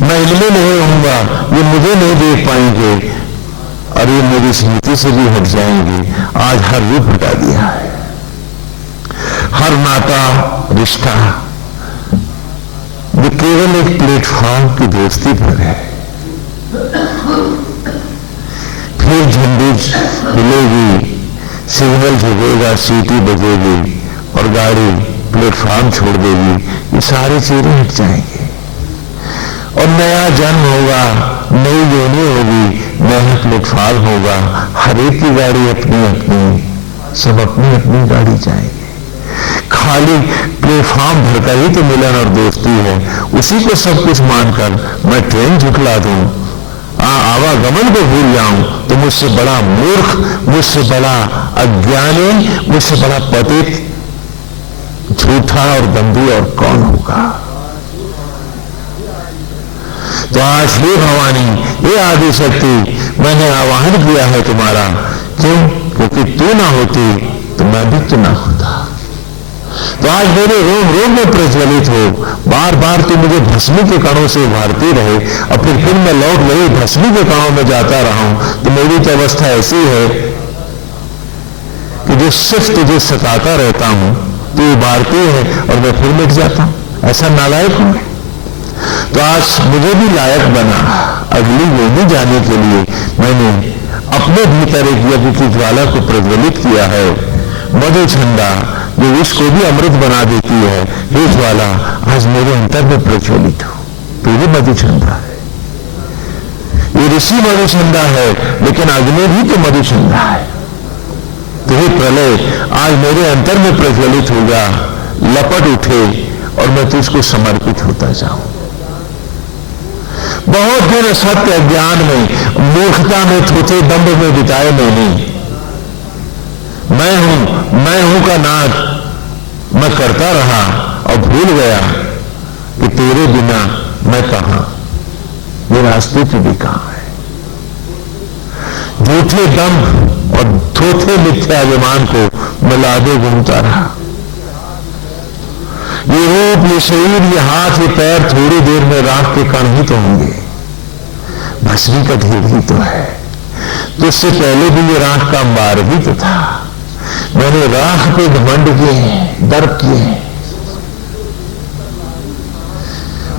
मैं इनमें नहीं रहूंगा, ये मुझे नहीं देख पाएंगे और ये मेरी स्मृति से भी हट जाएंगे। आज हर रूप हटा दिया है, हर नाता रिश्ता ये केवल एक प्लेटफॉर्म की दोस्ती पर है। फिर झंडी हिलेगी, सिग्नल झुकेगा, सीटी बजेगी और गाड़ी प्लेटफॉर्म छोड़ देगी, ये सारे चेहरे हट जाएंगे और नया जन्म होगा, नई योनि होगी, नया प्लेटफॉर्म होगा। हर एक की गाड़ी अपनी अपनी, सब अपनी अपनी गाड़ी जाएंगे। खाली प्लेटफॉर्म भरकर ही तो मिलन और दोस्ती है, उसी को सब कुछ मानकर मैं ट्रेन झुकला दूं, आवागमन को भूल जाऊं, तो मुझसे बड़ा मूर्ख, मुझसे बड़ा अज्ञानी, मुझसे बड़ा पतित, झूठा और बंदी और कौन होगा। तो आज हे भवानी, हे आदि शक्ति, मैंने आवाहन किया है तुम्हारा। क्यों? क्योंकि तू ना होती तो मैं भी तो ना होता। तो आज मेरे रोम रोम में प्रज्वलित हो, बार बार तू मुझे भस्मी के कणों से उभारती रहे और फिर मैं लौट वही भस्मी के कणों में जाता रहा हूं। तो मेरी तो अवस्था ऐसी है कि जो सिर्फ तुझे सताता रहता हूं, तू उभारती है और मैं फिर मिट जाता हूं। ऐसा नालायक हूं। तो आज मुझे भी लायक बना अगली वेदी जाने के लिए। मैंने अपने भीतर एक यज्ञ की ज्वाला को प्रज्वलित किया है, मधु छंदा, जो उसको भी अमृत बना देती है। ये ज्वाला आज मेरे अंतर में प्रज्वलित हो। तो ये मधु छंदा है, ये ऋषि मधु छंदा है, लेकिन अग्नि भी तो मधु छंदा है। तो ये प्रलय आज मेरे अंतर में प्रज्वलित होगा, लपट उठे और मैं तुझको समर्पित होता जाऊं। बहुत दिन सत्य अज्ञान में, मूर्खता में, थोथे दंभ में बिताए मैंने। मैं हूं का नाद मैं करता रहा और भूल गया कि तेरे बिना मैं कहां, मेरा अस्तित्व भी कहां है। झूठे दंभ और थोथे मिथ्याभिमान को मैं लादे घूमता रहा। ये रूप, ये शरीर, ये हाथ, ये पैर थोड़ी देर में राख के कण ही तो होंगे, भस्मी का ढेर ही तो है। तो इससे पहले भी ये राख का अंबार भी तो था। मैंने राख पे घमंड किए, दर्प किए।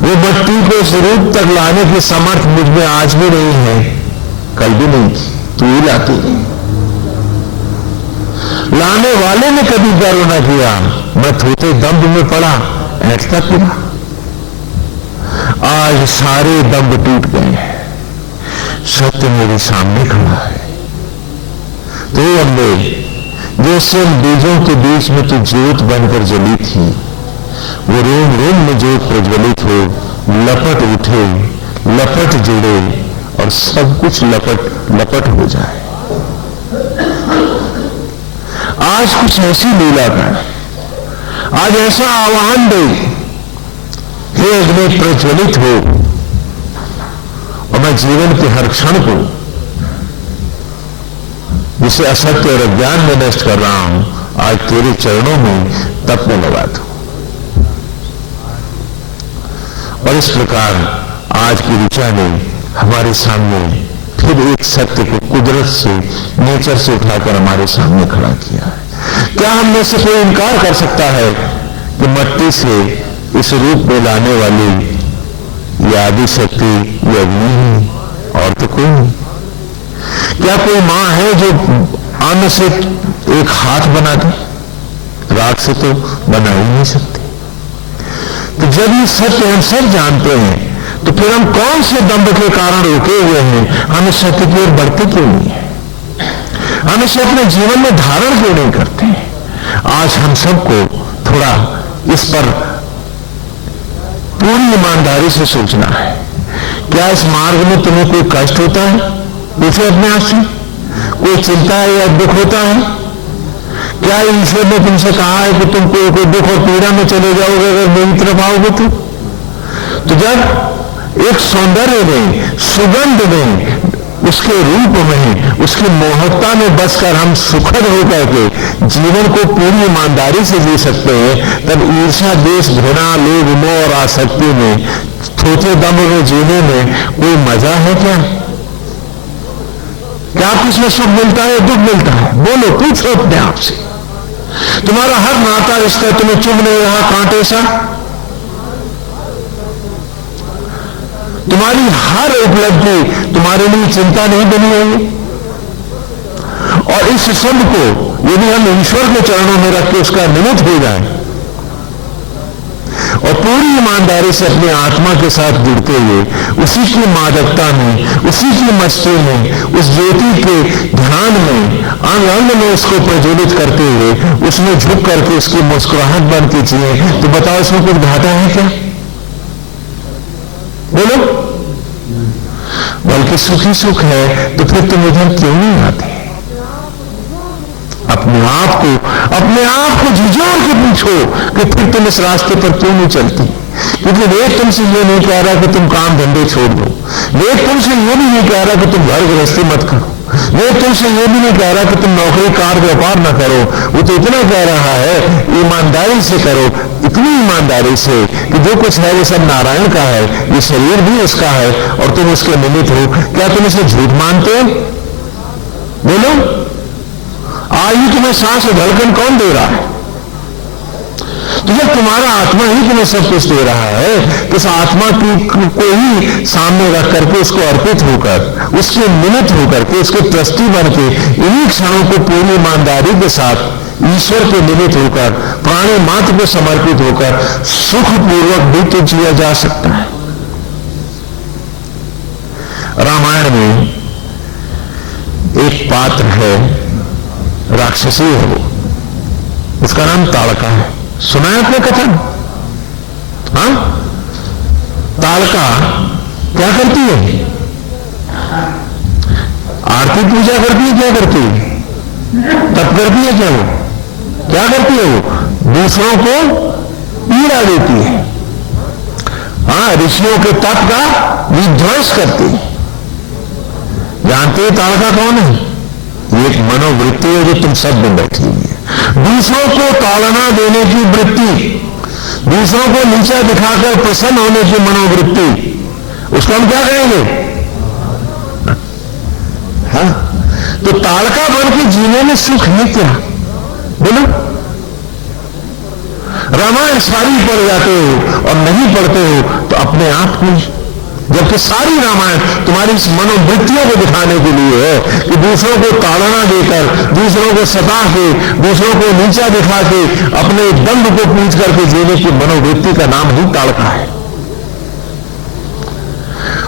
वो मट्टी को इस रूप तक लाने की समर्थ मुझ में आज भी नहीं है, कल भी नहीं थी, तू ही लाती है। लाने वाले ने कभी गर्व न किया, मैं थोथे दंभ में पड़ा, ऐठता फिरा। आज सारे दंभ टूट गए, सत्य मेरे सामने खड़ा है। तो अम्बे, जैसे उन बीजों के बीच में तू ज्योत बनकर जली थी, वो रोम रोम में ज्योत प्रज्वलित हो, लपट उठे, लपट जुड़े और सब कुछ लपट लपट हो जाए। आज कुछ ऐसी लीला कर, आज ऐसा आह्वान दे, हे अग्नि प्रज्वलित हो और मैं जीवन के हर क्षण को जिसे असत्य और अज्ञान में नष्ट कर रहा हूं, आज तेरे चरणों में तप में लगा दूं। और इस प्रकार आज की ऋचा ने हमारे सामने फिर एक सत्य को कुदरत से, नेचर से उठाकर हमारे सामने खड़ा किया है। क्या हम में से कोई इनकार कर सकता है कि मट्टी से इस रूप में लाने वाली ये आदि शक्ति, ये अग्नि है और तो कोई नहीं? क्या कोई मां है जो अन्न से एक हाथ बना दे? राख से तो बना ही नहीं सकती। तो जब ये सत्य हम सब जानते हैं, तो फिर हम कौन से दंभ के कारण रुके हुए हैं? हम इस सत्य की ओर बढ़ते क्यों नहीं है? हम इसे अपने जीवन में धारण क्यों नहीं करते? आज हम सबको थोड़ा इस पर पूरी ईमानदारी से सोचना है। क्या इस मार्ग में तुम्हें कोई कष्ट होता है? पूछो अपने आप से। कोई चिंता है या दुख होता है? क्या ईश्वर ने तुमसे कहा है कि तुम कोई दुख और पीड़ा में चले जाओगे अगर मेरी तरफ आओगे? तो जब एक सौंदर्य में, सुगंध में, उसके रूप में, उसकी मोहकता में बसकर हम सुखद होकर के जीवन को पूरी ईमानदारी से जी सकते हैं, तब ईर्ष्या, द्वेष, घृणा, लोभ, मोह और आसक्ति में, थोथे दम में जीने में कोई मजा है क्या? क्या आपको इसमें सुख मिलता है, दुख मिलता है? बोलो, पूछो अपने आप से। तुम्हारा हर नाता रिश्ता तुम्हें चुभ नहीं रहा कांटे सा? तुम्हारी हर उपलब्धि तुम्हारे लिए चिंता नहीं बनी होगी? और इस सब को यदि हम ईश्वर के चरणों में रख के उसका निमित्त हो जाए और पूरी ईमानदारी से अपनी आत्मा के साथ जुड़ते हुए उसी की मादकता में, उसी की मस्ती में, उस ज्योति के ध्यान में, अंग अंग में उसको प्रज्वलित करते हुए उसमें झुक करके उसकी मुस्कुराहट बन के जिए, तो बताओ इसमें कुछ घाटा है क्या? बोलो। बल्कि सुखी सुख है, तो फिर तुम इधर क्यों नहीं आते? अपने आप को झिझोड़ के पूछो कि फिर तुम इस रास्ते पर क्यों नहीं चलती? क्योंकि वेद तुमसे ये नहीं कह रहा कि तुम काम धंधे छोड़ दो। वेद तुमसे ये भी नहीं कह रहा कि तुम घर गृहस्थी मत करो। वो तुमसे ये भी नहीं कह रहा कि तुम नौकरी कार व्यापार ना करो, वो तो इतना कह रहा है ईमानदारी से करो, इतनी ईमानदारी से कि जो कुछ है वो सब नारायण का है, ये शरीर भी उसका है और तुम उसके निमित्त हो। क्या तुम इसे झूठ मानते हो? बोलो, आज ही तुम्हें सांस और धड़कन कौन दे रहा है? तो जब तुम्हारा आत्मा ही तुम्हें सब कुछ दे रहा है, तो उस आत्मा को ही सामने रख करके उसको अर्पित होकर, उसके निमित्त होकर के, उसके ट्रस्टी बन के, इन्हीं क्षणों को पूरी ईमानदारी के साथ ईश्वर के निमित्त होकर, प्राणी मात्र को समर्पित होकर सुखपूर्वक भी तो जिया जा सकता है। रामायण में एक पात्र है, राक्षसी है वो, उसका नाम ताड़का है। सुना है आपने कथन? हाँ, ताड़का क्या करती है? आरती पूजा करती है? क्या करती है? तप करती है? क्या वो क्या करती है? वो दूसरों को पीड़ा देती है। हाँ, ऋषियों के तप का विध्वंस करती है। जानते हो ताड़का कौन है? ये एक मनोवृत्ति है जो तुम सब में बैठी हुई है। दूसरों को ताड़ना देने की वृत्ति, दूसरों को नीचा दिखाकर प्रसन्न होने की मनोवृत्ति, उसको हम क्या कहेंगे? हाँ, तो ताड़का बन के जीने में सुख है क्या? बोलो, रामायण सारी पढ़ जाते हो और नहीं पढ़ते हो तो अपने आप को, जबकि सारी रामायण तुम्हारी इस मनोवृत्तियों को दिखाने के लिए है कि दूसरों को ताड़ना देकर, दूसरों को सता के, दूसरों को नीचा दिखा के अपने दंड को पूछ करके जीने की मनोवृत्ति का नाम ही ताड़का है।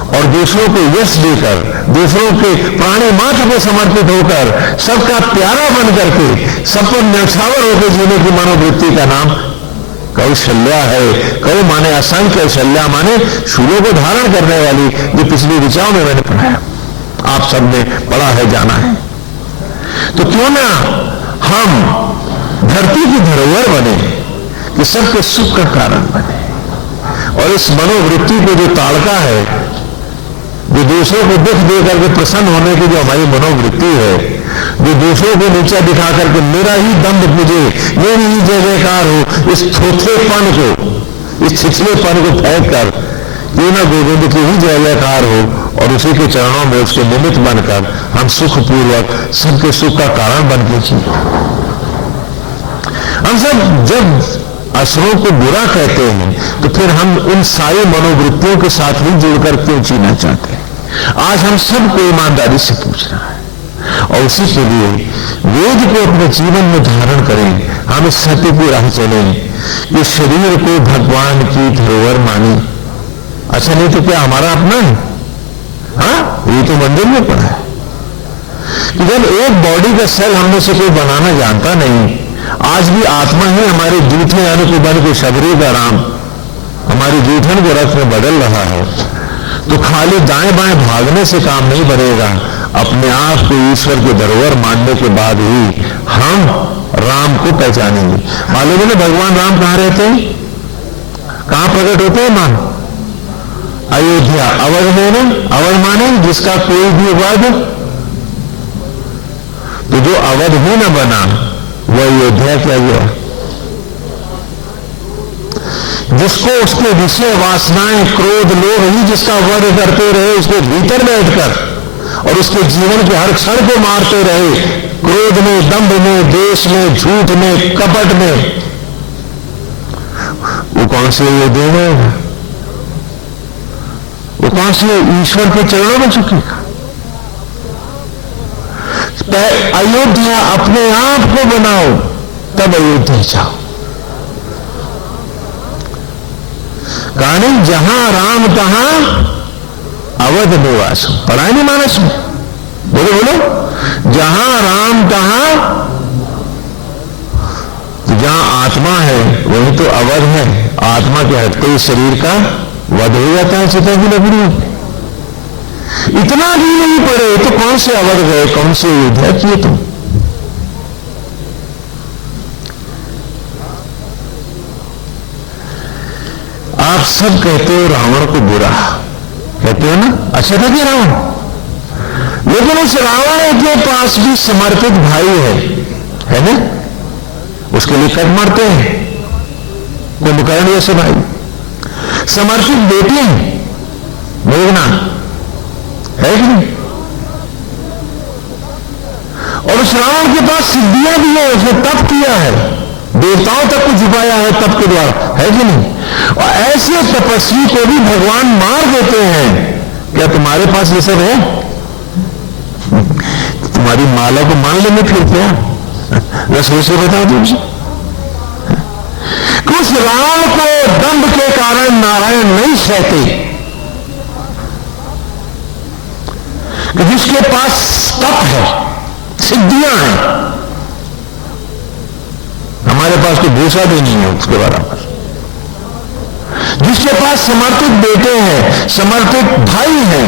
और दूसरों को यश देकर, दूसरों के प्राणी मात्र को समर्पित होकर, सबका प्यारा बन करके, सब पर न्यौछावर होकर जीने की मनोवृत्ति का नाम कौशल्या है। कौ माने असंख्य, शल्या माने शूलों को धारण करने वाली, जो पिछली ऋचाओं में मैंने पढ़ाया, आप सबने पढ़ा है, जाना है। तो क्यों ना हम धरती की धरोहर बने कि सबके सुख का कारण बने। और इस मनोवृत्ति को जो ताड़का है, जो दूसरों को दुख दे करके प्रसन्न होने की जो हमारी मनोवृत्ति है, जो दूसरों को नीचा दिखा करके मेरा ही दंड मुझे, मेरी ही जय जयकार हो, इस थोथेपन को, इस छिछलेपन को फेंक कर क्यों ना गोविंद की ही जय जयकार हो और उसी के चरणों में उसके निमित्त बनकर हम सुखपूर्वक सबके सुख का कारण बन के जिए। हम सब जब असुरों को बुरा कहते हैं तो फिर हम उन सारी मनोवृत्तियों के साथ ही जुड़कर क्यों जीना चाहते हैं? आज हम सबको ईमानदारी से पूछना है और उसी के लिए वेद को अपने जीवन में धारण करें। हम इस सत्य की राह चलें कि शरीर को भगवान की धरोहर माने। अच्छा, नहीं तो क्या हमारा अपना है? हाँ, ये तो मंदिर में पढ़ा है कि जब एक बॉडी का सेल हमने से कोई बनाना जानता नहीं, आज भी आत्मा ही हमारे जूठे यानी को बन के शबरी का राम हमारी जूठन को रथ में बदल रहा है, तो खाली दाएं बाएं भागने से काम नहीं बनेगा। अपने आप को ईश्वर के धरोहर मानने के बाद ही हम राम को पहचानेंगे। मालूम है भगवान राम कहां रहते हैं, कहां प्रकट होते हैं? मान अयोध्या, अवध में ना, अवध माने जिसका कोई भी वध, तो जो अवध भी न बना वह अयोध्या क्या गया? जिसको उसके विषय वासनाएं, क्रोध, लोभ ही जिसका वध करते रहे, उसके भीतर बैठकर और उसके जीवन के हर क्षण को मारते रहे, क्रोध में, दंभ में, देश में, झूठ में, कपट में, वो कौन से अयोध्या में? वो कौन से ईश्वर के चरणों में झुकेगा? अयोध्या अपने आप को बनाओ, तब अयोध्या जाओ। कहानी जहां राम तहां अवध निवास। पढ़ा नहीं मानस में? बोलो बोलो, जहां राम तहां, जहां आत्मा है वही तो अवध है। आत्मा के हटते ही शरीर का वध हो जाता है चिता की लकड़ी। इतना भी नहीं पड़े तो कौन से अवध गए, कौन से अयोध्या किए? तुम आप सब कहते हो रावण को बुरा, कहते हो ना? अच्छा था कि रावण? लेकिन उस रावण के पास भी समर्पित भाई है ना? उसके लिए कट मारते हैं कुंभकर्ण जैसे भाई, समर्पित बेटी है मेघना, है कि नहीं? और उस रावण के पास सिद्धियां भी है, उसने तप किया है, देवताओं तक को झुकाया है तप के द्वारा, है कि नहीं? और ऐसे तपस्वी को भी भगवान मार देते हैं। क्या तुम्हारे पास ये सब है? तुम्हारी माला को मान लेंगे फिर क्या? रसोई से बताओ तुमसे। उस रावण को दंभ के कारण नारायण नहीं सहते, जिसके पास तप है, सिद्धियां हैं। हमारे पास तो भूसा भी नहीं है उसके बराबर। जिसके पास समर्पित बेटे हैं, समर्पित भाई हैं,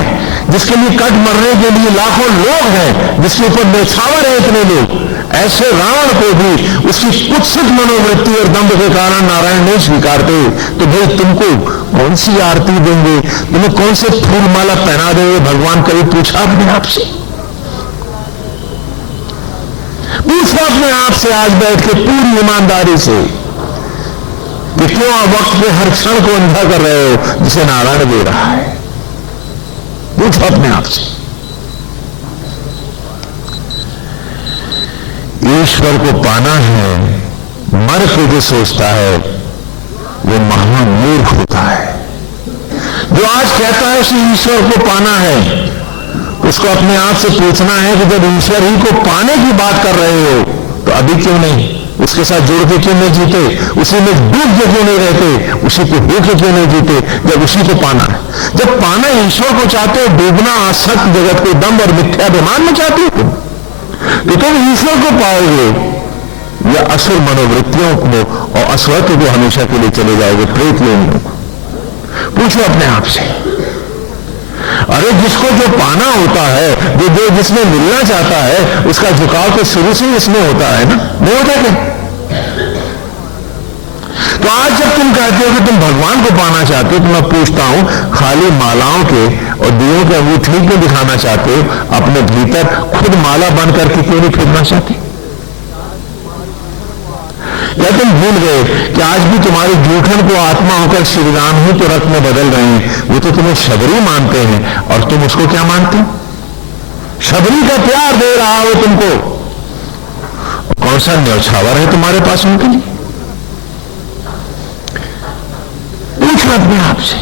जिसके लिए कट मरने के लिए लाखों लोग हैं, जिसके ऊपर न्यौछावर है इतने लोग, ऐसे रावण को भी उसकी कुत्सित मनोवृत्ति और दंभ के कारण नारायण नहीं स्वीकारते। तो भाई तुमको कौन सी आरती देंगे, तुम्हें कौन से फूल माला पहना देंगे? भगवान कभी पूछा अपने आप से? पूछो अपने आप से आज बैठ के पूरी ईमानदारी से कि क्यों आप वक्त के हर क्षण को अंधा कर रहे हो जिसे नारायण दे रहा है? पूछो अपने आप से। ईश्वर को पाना है, मर के जो सोचता है वो महामूर्ख होता है। जो आज कहता है उसे ईश्वर को पाना है, उसको अपने आप से पूछना है कि जब ईश्वर ही को पाने की बात कर रहे हो तो अभी क्यों नहीं उसके साथ जुड़ के क्यों नहीं जीते? उसी में डूब के क्यों नहीं रहते? उसी को हो के क्यों नहीं जीते जब उसी को पाना है? जब पाना ईश्वर को चाहते हो, डूबना आसक्त जगत को दंभ और मिथ्याभिमान में चाहते हो तो तुम ईश्वर को पाओगे या असुर मनोवृत्तियों को और अस्वस्थ को हमेशा के लिए चले जाओगे प्रेत लोगों को? पूछो अपने आप से। अरे जिसको जो पाना होता है, जो जिसमें मिलना चाहता है, उसका झुकाव तो शुरू से ही इसमें होता है ना, नहीं होता क्या? तो आज जब तुम कहते हो कि तुम भगवान को पाना चाहते हो तो मैं पूछता हूं, खाली मालाओं के और दियों के अंगूठी को दिखाना चाहते हो, अपने भीतर खुद माला बन करके क्यों नहीं फिरना चाहते? या तुम भूल गए कि आज भी तुम्हारे जूठन को आत्मा होकर श्री राम ही तो रथ में बदल रहे हैं? वो तो तुम्हें शबरी मानते हैं और तुम उसको क्या मानते हो? शबरी का प्यार दे रहा हो तुमको, कौन सा न्यौछावर है तुम्हारे पास उनके लिए? पूछो अपने आप से।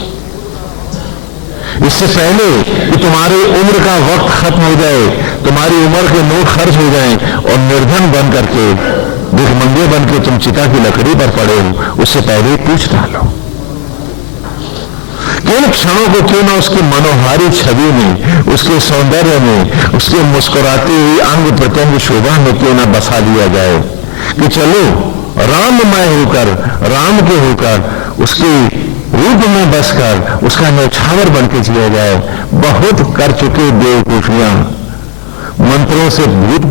इससे पहले कि तुम्हारी उम्र का वक्त खत्म हो जाए, तुम्हारी उम्र के नोट खर्च हो जाएं और निर्धन बन करके भिखमंगे बन के तुम चिता की लकड़ी पर पड़े हो, उससे पहले पूछ डालो किन क्षणों को क्यों ना उसकी मनोहारी छवि में, उसके सौंदर्य में, उसके मुस्कुराती हुई अंग प्रत्यंग शोभा में क्यों ना बसा दिया जाए कि चलो राममय होकर, राम के होकर, उसके रूप में बसकर उसका न्यौछावर बन के जिया जाए। बहुत कर चुके बेवकूफियां, मंत्रों से भूत